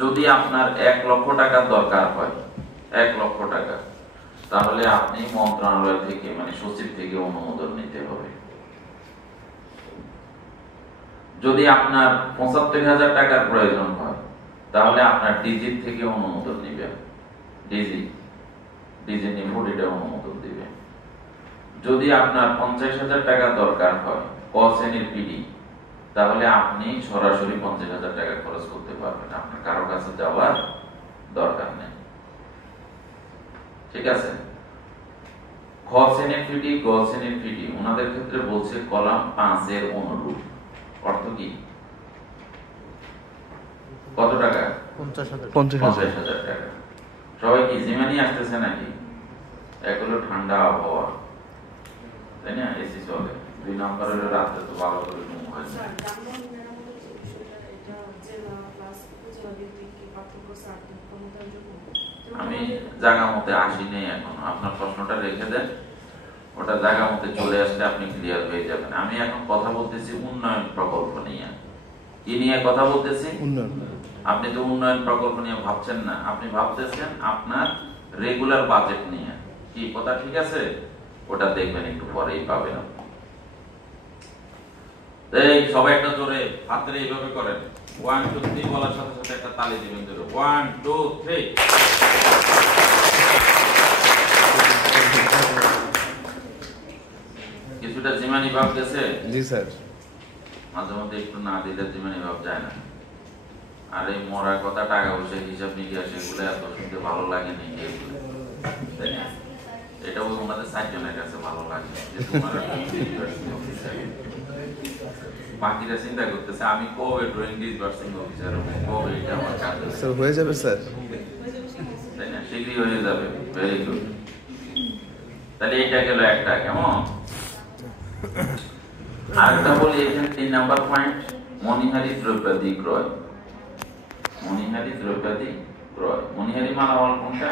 যদি আপনার 1 লক্ষ টাকা দরকার হয়, 1 লক্ষ টাকা, তাহলে আপনি মন্ত্রণালয় থেকে মানে সচিব থেকে অনুমোদন নিতে হবে। যদি আপনার 75,000 টাকার প্রয়োজন হয় তাহলে আপনার ডিজি থেকে অনুমোদন নেবেন। ডিজি নিফুড এটা অনুমোদন দিবে। যদি আপনার 50,000 টাকা দরকার হয় ক শ্রেণীর পিডি, তাহলে আপনি সরাসরি 50,000 টাকা খরচ করতে পারবেন, আপনার কারো কাছে যাওয়ার দরকার নেই। ঠিক আছে? খ শ্রেণীর পিডি, গ শ্রেণীর পিডি ওনাদের ক্ষেত্রে বলছে কলাম 5 এর অনুরূপ। অর্থ কি? কত টাকা? 50,000 টাকা। সবাই কি জিমানি আসতেছে নাকি? এগুলো ঠান্ডা আবহাওয়া, তাই না? এসি চলে। 2 নম্বরের রাতে তো ভালো করে ঘুম হয় না। আমি জায়গা মতে আসিনি এখন, আপনার প্রশ্নটা রেখে দেন, ওটা জায়গা মতে চলে আসলে আপনি ক্লিয়ার হয়ে যাবেন। আমি এখন কথা বলতেছি উন্নয়ন প্রকল্প নিয়ে। কি নিয়ে কথা বলতেছি? উন্নয়ন। আপনি তো উন্নয়ন প্রকল্প নিয়ে ভাবছেন না, আপনি ভাবতেছেন আপনার রেগুলার বাজেট নিয়ে। কি কথা ঠিক আছে? ওটা দেখবেন একটু পরেই পাবেন। এই সবাই একটা জোরে হাতরে এইভাবে করেন। 1 2 3 বলার সাথে সাথে একটা তালি দিবেন জোরে। 1 2 3। কিছুটা জিমানি ভাব গেছে? জি স্যার। মাঝে মধ্যে একটু না দিলে জিমানি ভাব যায় না। আর এই মরার কথা, টাকা পয়সা হিসাব নিকাশ এগুলো এত শুনতে ভালো লাগে না। এটা ওই ওনাদের 4 জনের কাছে ভালো লাগে যে তোমার বাকিরা চিন্তা করতেছে আমি কবে ড্রয়িং ডিসবার্সিং অফিসার হবো, কবে এটা আমার কাজ হবে। স্যার হয়ে যাবে স্যার, তাই না? শীঘ্রই হয়ে যাবে। Very good. তাহলে এটা গেল একটা। কেমন? আরেকটা বলি এখানে 3 নাম্বার পয়েন্ট, মনিহারি দ্রব্যাদি ক্রয়। মনিহারি দ্রব্যাদি ক্রয়। মনিহারি মালামাল কোনটা?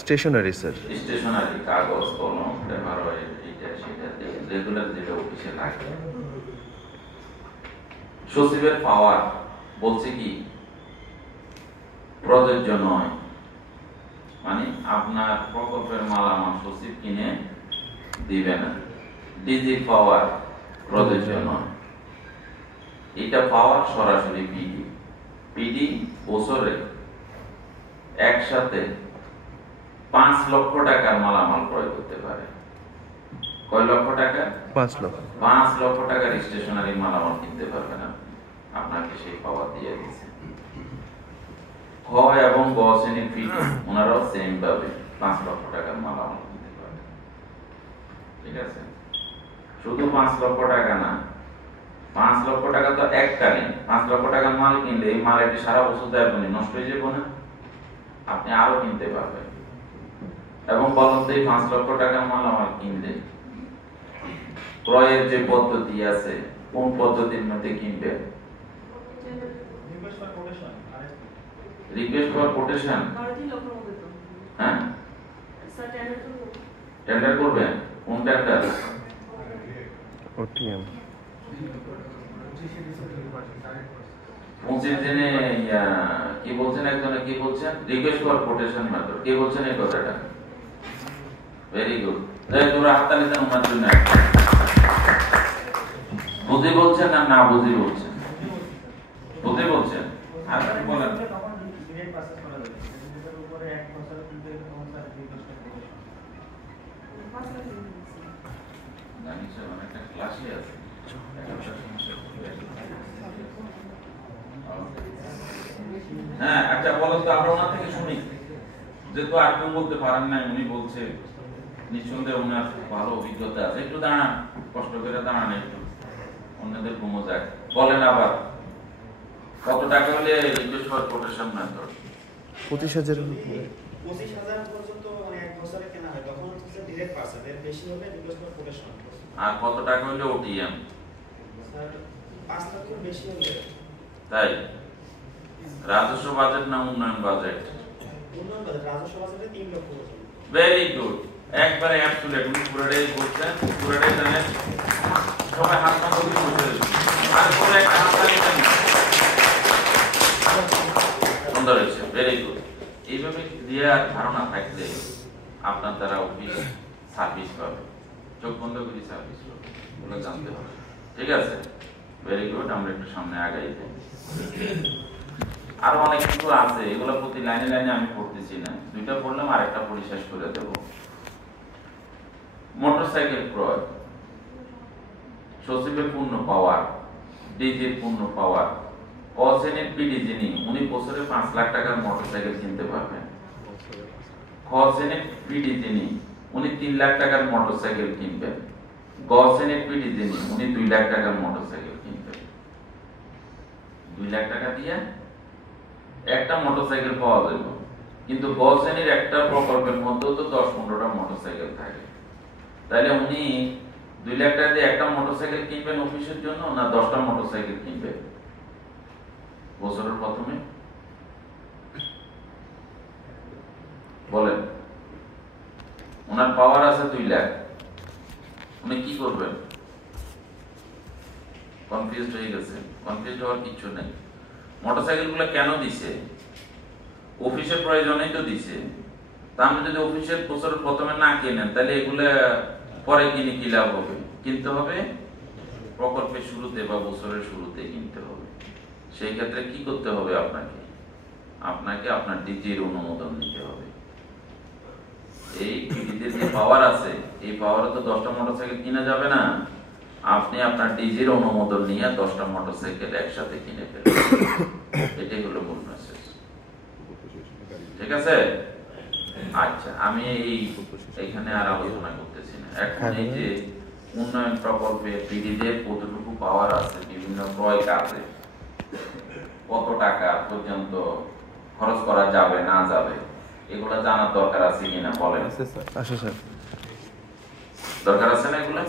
Stationery sir. স্টেশনারি, কাগজ, কলম, পেপার, এটা সেটা রেগুলার যেটা অফিসে লাগে। সচিবের পাওয়ার বলছে কি প্রযোজ্য নয়, মানে আপনার প্রকল্পের মালামাল সচিব কিনে দিবে না। ডিজি পাওয়ার প্রযোজ্য নয়। এটা পাওয়ার সরাসরি পিডি। পিডি বছরে একসাথে 5 লক্ষ টাকার মালামাল ক্রয় করতে পারে। কয় লক্ষ টাকা? 5 লক্ষ। 5 লক্ষ টাকার স্টেশনারি মালামাল কিনতে পারবেন আপনি। আপনাকে সেই পাওয়ার দিয়ে দিয়েছে। খ এবং গ শ্রেণীর ফি ওনারাও সেম ভাবে 5 লক্ষ টাকার মালামাল কিনতে পারবেন। ঠিক আছে, শুধু 5 লক্ষ টাকা না, 5 লক্ষ টাকা তো এককালীন। 5 লক্ষ টাকার মাল কিনলে এই মাল একটি সারা বছর দেয় নষ্ট হয়ে যাবে না, আপনি আরো কিনতে পারবেন। এবং বলুন তো এই 5 লক্ষ টাকার মাল আমার কিনলে ক্রয়ের যে পদ্ধতি আছে, কোন পদ্ধতির মধ্যে কিনবে? Request for quotation. হ্যাঁ, টেন্ডার করবেন? কোন টেন্ডার? ওটিএম। 25 দিনে কি বলছেন একজনে, কি বলছেন? Request for quotation method. কে বলছেন এই কথাটা? Very good. এই তোমরা হাততালি দেন ওনার জন্য। বুঝি বলছেন না না বুঝি বলছেন? বুঝি বলছেন। আর বলেন। জানিস অনেকটা ক্লাসে আছে। হ্যাঁ, আচ্ছা বলো তো, আমরা ওনার থেকে শুনি। যেহেতু আর কেউ বলতে পারেন না, উনি বলছে, নিঃসন্দেহে ওনার ভালো অভিজ্ঞতা আছে। একটু দাঁড়ান, কষ্ট করে দাঁড়ান, একটু অন্যদের ঘুমো যায়। বলেন আবার, কত টাকা হলে রিকোয়েস্ট ফর কোটেশন মেথড? 25,000। 25,000 পর্যন্ত মানে এক বছরে কেনা হয়, তখন হচ্ছে ডিরেক্ট পার্সেল, এর বেশি হলে রিকোয়েস্ট ফর কোটেশন। আর কত টাকা হলে ওটিএম? স্যার 5 লক্ষের বেশি হলে। তাই রাজস্ব বাজেট না উন্নয়ন বাজেট? উন্নয়ন বাজেট, রাজস্ব বাজেটে 3 লক্ষ পর্যন্ত। ভেরি গুড, একবারে অ্যাবসলিউট। উনি পুরোটাই বলছেন, পুরোটাই জানেন। সবাই হাত পা দিয়ে বসে আর কোনো একটা হাত দিবেন না। সুন্দর হয়েছে, ভেরি গুড। এইভাবে ক্লিয়ার ধারণা থাকলে আপনার দ্বারা অফিস সার্ভিস পাবে, চোখ বন্ধ করে সার্ভিস পাবে, ওগুলো জানতে হবে। ঠিক আছে, ভেরি গুড। আমরা একটু সামনে আগাই যাই। আরো অনেক কিছু আছে, এগুলো প্রতি লাইনে লাইনে আমি পড়তেছি না, দুইটা পড়লাম আর একটা পড়ে শেষ করে দেব। মোটরসাইকেল ক্রয়, সচিবের পূর্ণ পাওয়ার, ডিজির পূর্ণ পাওয়ার। ক শ্রেণীর পিডি যিনি, উনি বছরে 5 লাখ টাকার মোটরসাইকেল কিনতে পারবেন। খ শ্রেণীর পিডি যিনি, উনি 3 লাখ টাকার মোটরসাইকেল কিনবেন। গ শ্রেণীর পিডি যিনি, উনি 2 লাখ টাকার মোটরসাইকেল কিনবেন। 2 লাখ টাকা দিয়ে একটা মোটরসাইকেল পাওয়া যাবে, কিন্তু গ শ্রেণীর একটা প্রকল্পের মধ্যেও তো 10-15টা মোটরসাইকেল থাকে। তাহলে উনি 2 লাখ টাকা দিয়ে একটা মোটরসাইকেল কিনবেন অফিসের জন্য, না 10টা মোটরসাইকেল কিনবেন বছরের প্রথমে? বলেন। ওনার পাওয়ার আছে 2 লাখ, উনি কি করবেন? কনফিউজড হয়ে গেছে? কনফিউজড হওয়ার কিছু নেই। মোটরসাইকেল গুলো কেন দিছে? অফিসের প্রয়োজনেই তো দিছে। তা আপনি যদি অফিসের বছরের প্রথমে না কিনেন, তাহলে এগুলা পরে কিনে কি লাভ হবে? কিনতে হবে প্রকল্পের শুরুতে বা বছরের শুরুতে কিনতে হবে। সেই ক্ষেত্রে কি করতে হবে? আপনাকে আপনার ডিজির অনুমোদন নিতে হবে। এই ডিজির যে পাওয়ার আছে, এই পাওয়ারে তো 10টা মোটরসাইকেল কিনা যাবে না। আপনি আপনার ডিজির অনুমোদন নিয়ে 10টা মোটরসাইকেল একসাথে কিনে ফেলবেন। এটাই হলো মূল মেসেজ। ঠিক আছে? আচ্ছা, আমি এইখানে আর আলোচনা করতেছি না। এখন এই যে উন্নয়ন প্রকল্পে পিডিদের কতটুকু পাওয়ার আছে, বিভিন্ন ক্রয় কাজে কত টাকা পর্যন্ত খরচ করা যাবে না যাবে, এগুলা জানার দরকার আছে কিনা বলেন? আছে স্যার। দরকার আছে না এগুলা?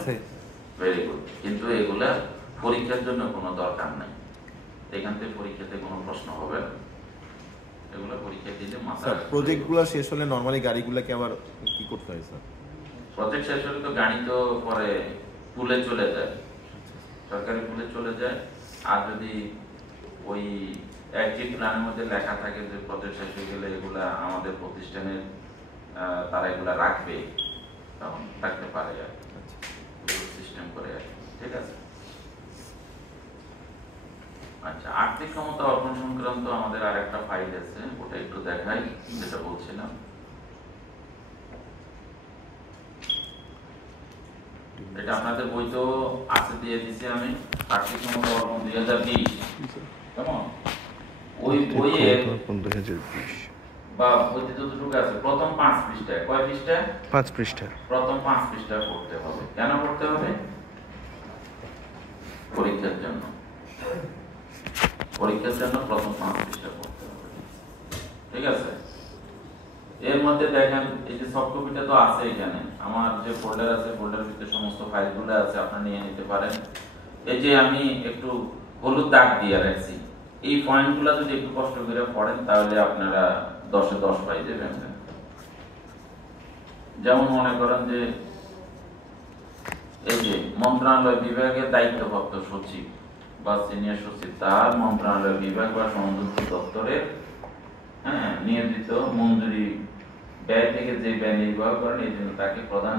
Very good. কিন্তু এগুলা পরীক্ষার জন্য কোনো দরকার নাই। এখান থেকে পরীক্ষাতে কোনো প্রশ্ন হবে না। এগুলা পরীক্ষা দিলে মাথা। স্যার প্রজেক্টগুলো শেষ হলে নরমালি গাড়িগুলোকে আবার কি করতে হয় স্যার? প্রজেক্ট শেষ হলে তো গাড়ি তো পরে পুলে চলে যায়, সরকারি পুলে চলে যায়। আর যদি ওই অ্যাক্টিভ প্ল্যানের মধ্যে লেখা থাকে যে প্রজেক্ট শেষ হয়ে গেলে এগুলা আমাদের প্রতিষ্ঠানের তারা এগুলা রাখবে, তখন রাখতে পারে আর সিস্টেম করে আর। ঠিক আছে? আচ্ছা, আর্থিক ক্ষমতা অর্পণ সংক্রান্ত আমাদের আর একটা ফাইল আছে, ওটা একটু দেখাই, যেটা বলছিলাম। এটা আপনাদের বইতেও আছে, দিয়ে দিছি আমি, আর্থিক সমতা অর্পণ 2020, কেমন? ওই বইয়ে 2020 বা বইতে যতটুকু আছে প্রথম 5 পৃষ্ঠায়, কয় পৃষ্ঠায়? 5 পৃষ্ঠা। প্রথম 5 পৃষ্ঠা পড়তে হবে। কেন পড়তে হবে? পরীক্ষার জন্য। পরীক্ষার জন্য প্রথম 5 পৃষ্ঠা পড়তে হবে, ঠিক আছে? এর মধ্যে দেখেন এই যে সফট কপিটা তো আছে এখানে, আমার যে ফোল্ডার আছে ফোল্ডারের ভিতরে সমস্ত ফাইলগুলো আছে, আপনারা নিয়ে নিতে পারেন। এই যে আমি একটু হলুদ দাগ দিয়ে রাখছি, এই পয়েন্টগুলো যদি একটু কষ্ট করে পড়েন তাহলে আপনারা 10-এ 10 পাই যাবেন। যেমন মনে করেন যে এই যে মন্ত্রণালয় বিভাগের দায়িত্বপ্রাপ্ত সচিব বা সিনিয়র সচিব তার মন্ত্রণালয় বিভাগ বা সংযুক্ত দপ্তরের নিয়োজিত মঞ্জুরি ব্যয় থেকে যে ব্যয় নির্বাহ করেন এই জন্য তাকে প্রধান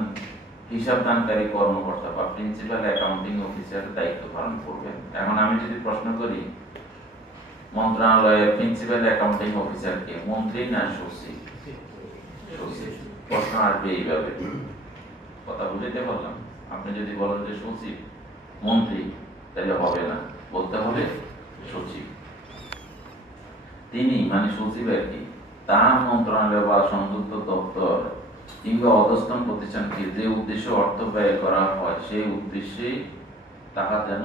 হিসাবদানকারী কর্মকর্তা বা প্রিন্সিপাল অ্যাকাউন্টিং অফিসারের দায়িত্ব পালন করবেন। এখন আমি যদি প্রশ্ন করি মন্ত্রণালয়ের প্রিন্সিপাল অ্যাকাউন্টিং অফিসার কে, মন্ত্রী না সচিব? সচিব। প্রশ্ন আসবে এইভাবে, কথা বুঝতে পারলাম? আপনি যদি বলেন যে সচিব মন্ত্রী তাহলে হবে না, বলতে হবে সচিব। তিনি মানে সচিব আর কি, তার মন্ত্রণালয় বা সংযুক্ত দপ্তর কিংবা অধস্তন প্রতিষ্ঠানকে যে উদ্দেশ্যে অর্থ ব্যয় করা হয় সেই উদ্দেশ্যে টাকা যেন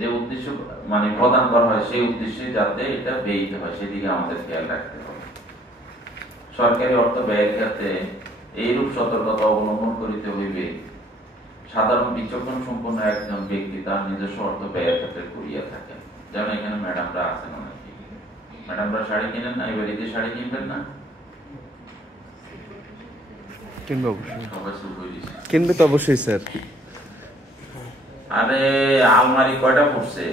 যে উদ্দেশ্য মানে প্রদান করা হয় সেই উদ্দেশ্যে যাতে এটা ব্যয়িত হয় সেদিকে আমাদের খেয়াল রাখতে হবে। সরকারি অর্থ ব্যয়ের ক্ষেত্রে এইরূপ সতর্কতা অবলম্বন করিতে হইবে। সাধারণ বিচক্ষণ সম্পন্ন একজন ব্যক্তি তার নিজস্ব অর্থ ব্যয়ের ক্ষেত্রে করিয়া থাকেন। যেমন এখানে ম্যাডামরা আছেন, অনেকে ম্যাডামরা শাড়ি কিনেন না, এবার ঈদের শাড়ি কিনবেন না? কিনবে অবশ্যই, সবাই শুরু হয়ে গেছে। কিনবে তো অবশ্যই স্যার। আরে আলমারি কয়টা পড়ছে?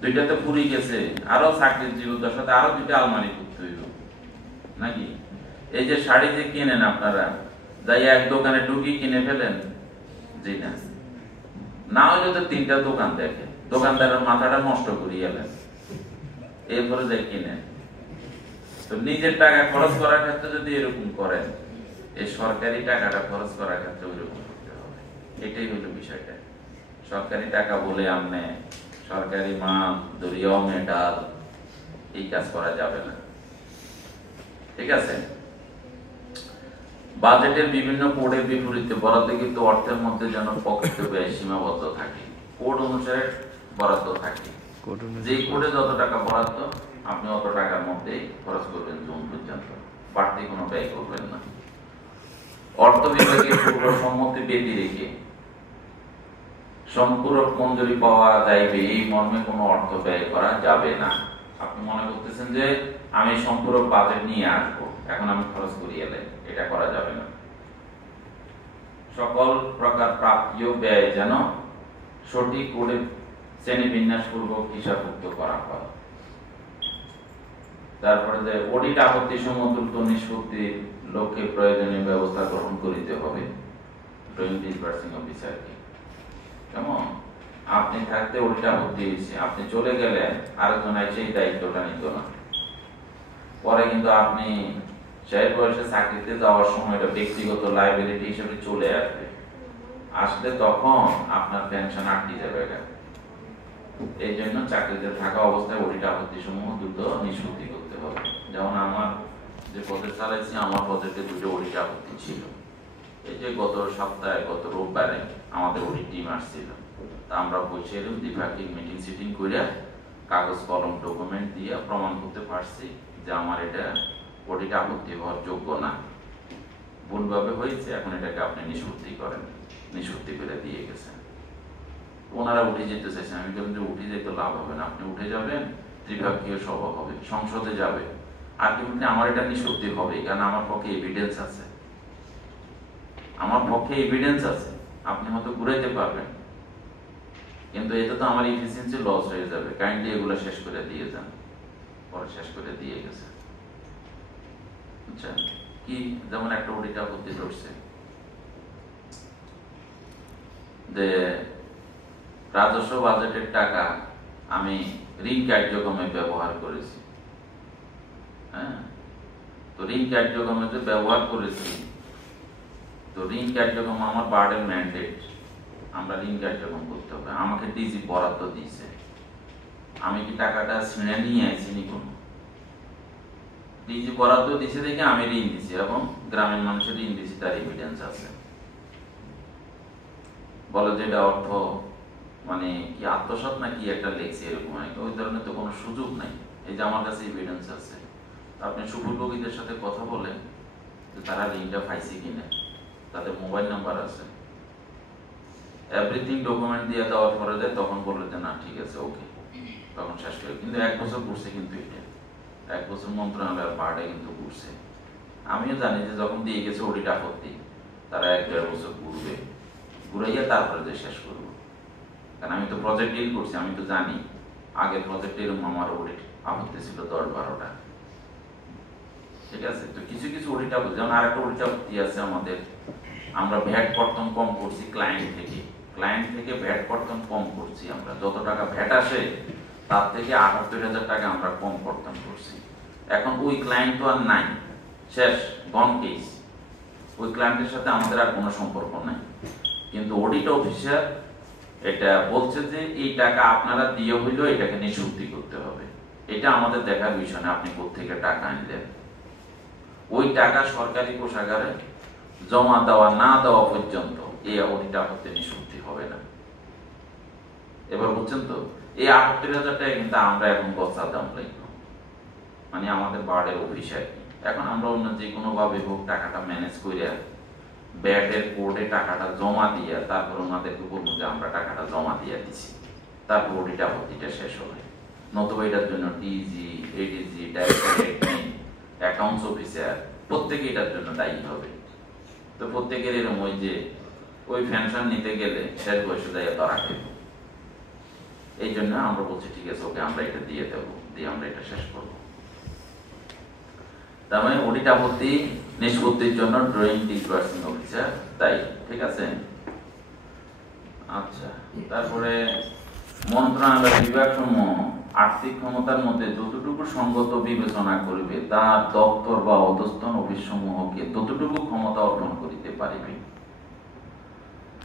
দুইটাতে পুরি গেছে, আরো চাকরির জীবনটার সাথে আরো 2টা আলমারি করতে হইব নাকি? এই যে শাড়ি যে কিনেন আপনারা, যাই এক দোকানে ঢুকি কিনে ফেলেন, জি না? না হলে তো 3টা দোকান দেখেন, দোকানদারের মাথাটা নষ্ট করিয়ে এলেন, এরপরে যাই কিনেন। তো নিজের টাকা খরচ করার ক্ষেত্রে যদি এরকম করেন, এই সরকারি টাকাটা খরচ করার ক্ষেত্রে ওইরকম করতে হবে। এটাই হলো বিষয়টা। সরকারি টাকা বলে আমনে সরকারি মাল দরিয়াও মেডাল এই কাজ করা যাবে না, ঠিক আছে? বাজেটের বিভিন্ন কোডের বিপরীতে বরাদ্দকৃত অর্থের মধ্যে যেন প্রকৃত ব্যয় সীমাবদ্ধ থাকে, কোড অনুসারে বরাদ্দ থাকে। যে কোডে যত টাকা বরাদ্দ আপনি অত টাকার মধ্যে খরচ করবেন জুন পর্যন্ত, বাড়তি কোনো ব্যয় করবেন না। অর্থ বিভাগের পূর্ব সম্মতি ব্যতি রেখে সম্পূরক মঞ্জুরি পাওয়া যাইবে এই মর্মে কোনো অর্থ ব্যয় করা যাবে না। আপনি মনে করতেছেন যে আমি সম্পূরক বাজেট নিয়ে আসবো, এখন আমি খরচ করিয়ে এলাই, এটা করা যাবে না। সকল প্রকার প্রাপ্তিও ব্যয় যেন সঠিক কোডে শ্রেণীবিন্যাস পূর্বক হিসাবভুক্ত করা হয়। তারপরে যে অডিট আপত্তি সমূহ দ্রুত নিষ্পত্তির লক্ষ্যে প্রয়োজনীয় ব্যবস্থা গ্রহণ করিতে হবে ড্রয়িং ডিসবার্সিং অফিসারকে। কেমন? আপনি থাকতে অডিট আপত্তি হয়েছে, আপনি চলে গেলেন, আরেকজন সেই দায়িত্বটা নিত না, পরে কিন্তু আপনি শেষ বয়সে চাকরিতে যাওয়ার সময় এটা ব্যক্তিগত লাইবিলিটি হিসেবে চলে আসবে, আসলে তখন আপনার পেনশন আটকে যাবে। এটা এই জন্য চাকরিতে থাকা অবস্থায় অডিট আপত্তি সমূহ দ্রুত নিষ্পত্তি করতে হবে। যেমন আমার যে প্রজেক্ট চালাইছি, আমার প্রজেক্টে 2টো অডিট আপত্তি ছিল। এই যে গত সপ্তাহে গত রোববারে আমাদের অডিট টিম আসছিল, তা আমরা বসে দ্বিপাক্ষিক মিটিং সিটিং করে কাগজ কলম ডকুমেন্ট দিয়ে প্রমাণ করতে পারছি যে আমার এটা অডিট আপত্তি হওয়ার যোগ্য না, ভুলভাবে হয়েছে, এখন এটাকে আপনি নিষ্পত্তি করেন। নিষ্পত্তি করে দিয়ে গেছেন। ওনারা উঠে যেতে চাইছেন, আমি বললাম যে উঠে যেতে লাভ হবে না, আপনি উঠে যাবেন, ত্রিভাগীয় সভা হবে, সংসদে যাবে, আলটিমেটলি আমার এটা নিষ্পত্তি হবে, কারণ আমার পক্ষে এভিডেন্স আছে, আমার পক্ষে এভিডেন্স আছে। আপনি হয়তো ঘুরাইতে পারবেন, কিন্তু এটা তো আমার এফিসিয়েন্সি লস হয়ে যাবে, কাইন্ডলি এগুলো শেষ করে দিয়ে যান। পরে শেষ করে দিয়ে গেছে। আচ্ছা, কি যেমন একটা অডিট আপত্তি ধরছে যে রাজস্ব বাজেটের টাকা আমি ঋণ কার্যক্রমে ব্যবহার করেছি। হ্যাঁ, তো ঋণ কার্যক্রমে যে ব্যবহার করেছি তো ঋণ কার্যক্রম আমার বার্ডের ম্যান্ডেট, আমরা ঋণ কার্যক্রম করতে হবে। আমাকে ডিজি বরাদ্দ দিয়েছে, আমি কি টাকাটা ছিঁড়ে নিয়ে আসিনি? কোনো ডিজি বরাদ্দ দিয়েছে দেখে আমি ঋণ দিছি এবং গ্রামের মানুষের ঋণ দিছি, তার এভিডেন্স আছে। বলে যে এটা অর্থ মানে কি আত্মসাৎ না কি একটা লেখছে এরকম, ওই ধরনের তো কোনো সুযোগ নাই। এই যে আমার কাছে এভিডেন্স আছে। আপনি সুফলভোগীদের সাথে কথা বলেন যে তারা ঋণটা পাইছে কিনা, তাদের মোবাইল নাম্বার আছে, এভরিথিং ডকুমেন্ট দিয়ে দেওয়ার পরে দেয়, তখন বললো যে না ঠিক আছে ওকে, তখন শেষ করে। কিন্তু 1 বছর ঘুরছে, কিন্তু এটা 1 বছর মন্ত্রণালয়ের পাহাড়ে কিন্তু ঘুরছে। আমিও জানি যে যখন দিয়ে গেছে অডিট আপত্তি, তারা 1-1.5 বছর ঘুরবে, ঘুরাইয়া তারপরে যে শেষ করবো। কারণ আমি তো প্রজেক্ট ডিল করছি, আমি তো জানি আগের প্রজেক্টে এরকম আমার অডিট আপত্তি ছিল 10-12টা। ঠিক আছে, তো কিছু কিছু অডিট আপত্তি, যেমন আরেকটা অডিট আপত্তি আছে আমাদের, আমরা ভ্যাট কর্তন কম করছি ক্লায়েন্ট থেকে ভ্যাট কর্তন কম করছি। আমরা যত টাকা ভ্যাট আসে তার থেকে 78,000 টাকা আমরা কম কর্তন করছি। এখন ওই ক্লায়েন্ট তো আর নাই, শেষ, গন কেস। ওই ক্লায়েন্টের সাথে আমাদের আর কোনো সম্পর্ক নাই। কিন্তু অডিট অফিসার এটা বলছে যে এই টাকা আপনারা দিয়ে হইলেও এটাকে নিষ্পত্তি করতে হবে। এটা আমাদের দেখার বিষয় না আপনি কোত্থেকে টাকা আনলেন। ওই টাকা সরকারি কোষাগারে জমা দেওয়া না দেওয়া পর্যন্ত এই অডিট আপত্তি নিষ্পত্তি হবে না। এবার বুঝছেন তো, এই 78,000 টাকা কিন্তু আমরা এখন বস্তার দাম লাগবো, মানে আমাদের বার্ডের অফিসার। এখন আমরা অন্য যে কোনো ভাবে হোক টাকাটা ম্যানেজ করে ব্যাটের কোর্টে টাকাটা জমা দিয়ে তারপর ওনাদেরকে বলবো যে আমরা টাকাটা জমা দিয়ে দিছি, তারপর অডিট আপত্তিটা শেষ হবে। নতুবা এটার জন্য DG, ADG, director admin, accounts officer প্রত্যেকে এটার জন্য দায়ী হবে। তো প্রত্যেকের এরকম ওই যে ওই পেনশন নিতে গেলে শেষ বয়সে যাইয়া ধরা খেব। এই জন্য আমরা বলছি ঠিক আছে ওকে আমরা এটা দিয়ে দেবো, দিয়ে আমরা এটা শেষ করবো। তার মানে অডিট আপত্তি নিষ্পত্তির জন্য ড্রয়িং ডিসবার্সিং অফিসার দায়ী। ঠিক আছে, আচ্ছা। তারপরে মন্ত্রণালয় বিভাগসমূহ আর্থিক ক্ষমতার মধ্যে যতটুকু সঙ্গত বিবেচনা করিবে তার দপ্তর বা অধস্তন অফিস সমূহকে ততটুকু ক্ষমতা অর্পণ করিতে পারিবে।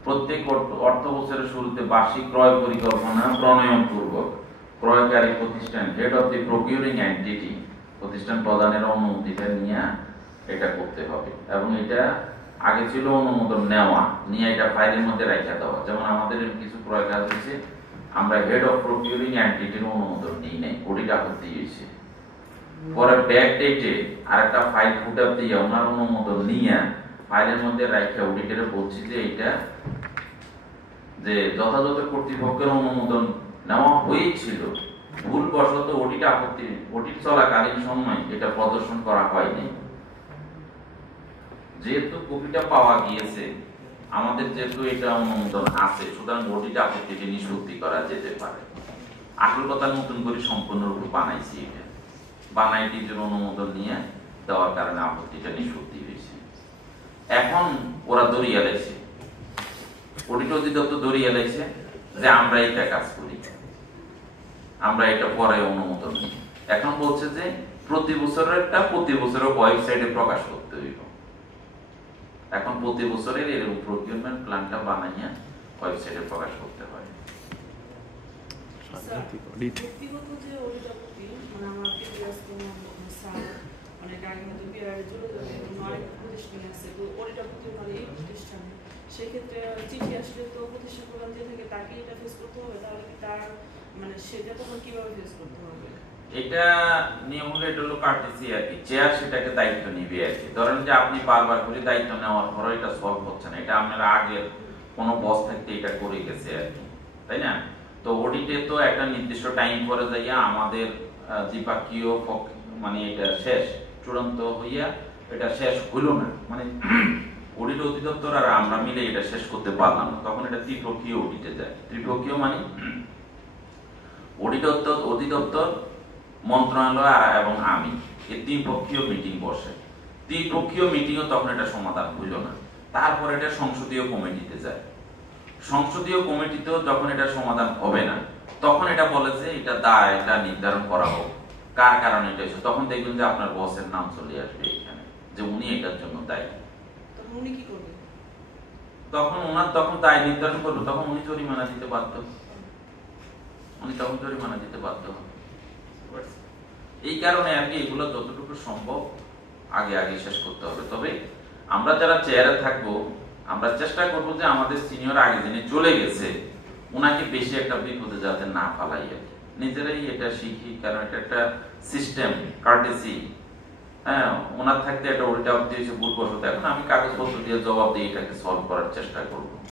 প্রত্যেক অর্থ বছরের শুরুতে বার্ষিক ক্রয় পরিকল্পনা প্রণয়ন পূর্বক ক্রয়কারী প্রতিষ্ঠান head of the procuring entity প্রতিষ্ঠান প্রদানের অনুমতিটা নিয়ে এটা করতে হবে। এবং এটা আগে ছিল অনুমোদন নেওয়া, নিয়ে এটা ফাইলের মধ্যে রেখে দেওয়া। যেমন আমাদের কিছু ক্রয় কাজ হয়েছে, আমরা হেড অফ প্রকিউরিং এন্টিটির অনুমোদন নিই নাই, অডিট আপত্তি হয়েছে। পরে ব্যাক ডেটে আরেকটা ফাইল ফুট আপ দিয়ে ওনার অনুমোদন নিয়ে ফাইলের মধ্যে রেখে অডিটরে বলছি যে এটা যে যথাযথ কর্তৃপক্ষের অনুমোদন নেওয়া হয়েছিল, ভুলবশত অডিট আপত্তি অডিট চলাকালীন সময় এটা প্রদর্শন করা হয়নি। যেহেতু কপিটা পাওয়া গিয়েছে, আমাদের যেহেতু এটা অনুমোদন আছে, সুতরাং অডিট আপত্তিটি নিষ্পত্তি করা যেতে পারে। আসল কথা নতুন করে সম্পূর্ণরূপে বানাইছি, এটা বানাই টিজের অনুমোদন নিয়ে দেওয়ার কারণে আপত্তিটা নিষ্পত্তি হয়েছে। এখন ওরা দড়িয়ে লাইছে, অডিট অধিদপ্তর দড়িয়ে লাইছে যে আমরা এটা কাজ করি, আমরা এটা পরে অনুমোদন নিই। এখন বলছে যে প্রতি বছরেরটা প্রতি বছরের ওয়েবসাইটে প্রকাশ করতে হইব। এখন প্রতি বছরের এর প্রকিউরমেন্ট প্ল্যানটা বানাইয়া ওয়েবসাইটে প্রকাশ করতে হয়। ব্যক্তিগত যে অডিট আপত্তি, মানে আমার প্রিভিয়াস কোনো স্যার অনেক আগে হয়তো বিআর চলে যাবে, অনেক প্রতিষ্ঠান আছে, তো অডিট আপত্তি মানে এই প্রতিষ্ঠানে সেক্ষেত্রে চিঠি আসলে তো প্রতিষ্ঠান প্রধান যে থেকে তাকে এটা ফেস করতে হবে, তাহলে কি তার মানে সেটা তখন কিভাবে ফেস করতে হবে? এটা নিয়ম হলো এটা হলো কার্টিসি আর কি, চেয়ার সেটাকে দায়িত্ব নিবে আর কি। ধরেন যে আপনি বারবার করে দায়িত্ব নেওয়ার পরও এটা সলভ হচ্ছে না, এটা আপনার আগের কোনো বস থাকতে এটা করে গেছে আর কি, তাই না? তো অডিটে তো একটা নির্দিষ্ট টাইম পরে যাইয়া আমাদের দ্বিপাক্ষীয় মানে এটা শেষ চূড়ান্ত হইয়া এটা শেষ হইল না, মানে অডিট অধিদপ্তর আর আমরা মিলে এটা শেষ করতে পারলাম না, তখন এটা ত্রিপক্ষীয় অডিটে যায়। ত্রিপক্ষীয় মানে অধিদপ্তর, মন্ত্রণালয় এবং আমি, এই ত্রিপক্ষীয় মিটিং বসে। ত্রিপক্ষীয় মিটিংও তখন এটা সমাধান হইল না, তারপর এটা সংসদীয় কমিটিতে যায়। সংসদীয় কমিটিতেও যখন এটা সমাধান হবে না, তখন এটা বলে যে এটা দায়, এটা নির্ধারণ করা হোক কার কারণে এটা হয়েছে। তখন দেখবেন যে আপনার বসের নাম চলে আসবে এখানে, যে উনি এটার জন্য দায়ী। তখন উনি কি করবেন? তখন ওনার তখন দায় নির্ধারণ করলো, তখন উনি জরিমানা দিতে বাধ্য, উনি তখন জরিমানা দিতে বাধ্য হন। এই কারণে আর কি এগুলো যতটুকু সম্ভব আগে আগে শেষ করতে হবে। তবে আমরা যারা চেয়ারে থাকবো আমরা চেষ্টা করবো যে আমাদের সিনিয়র আগে যিনি চলে গেছে ওনাকে বেশি একটা বিপদে যাতে না ফালাই আর কি, নিজেরাই এটা শিখি, কারণ এটা একটা সিস্টেম কার্টেসি। হ্যাঁ, ওনার থাকতে এটা উল্টা দিয়েছে ভুলবশত, এখন আমি কাগজপত্র দিয়ে জবাব দিয়ে এটাকে সলভ করার চেষ্টা করবো।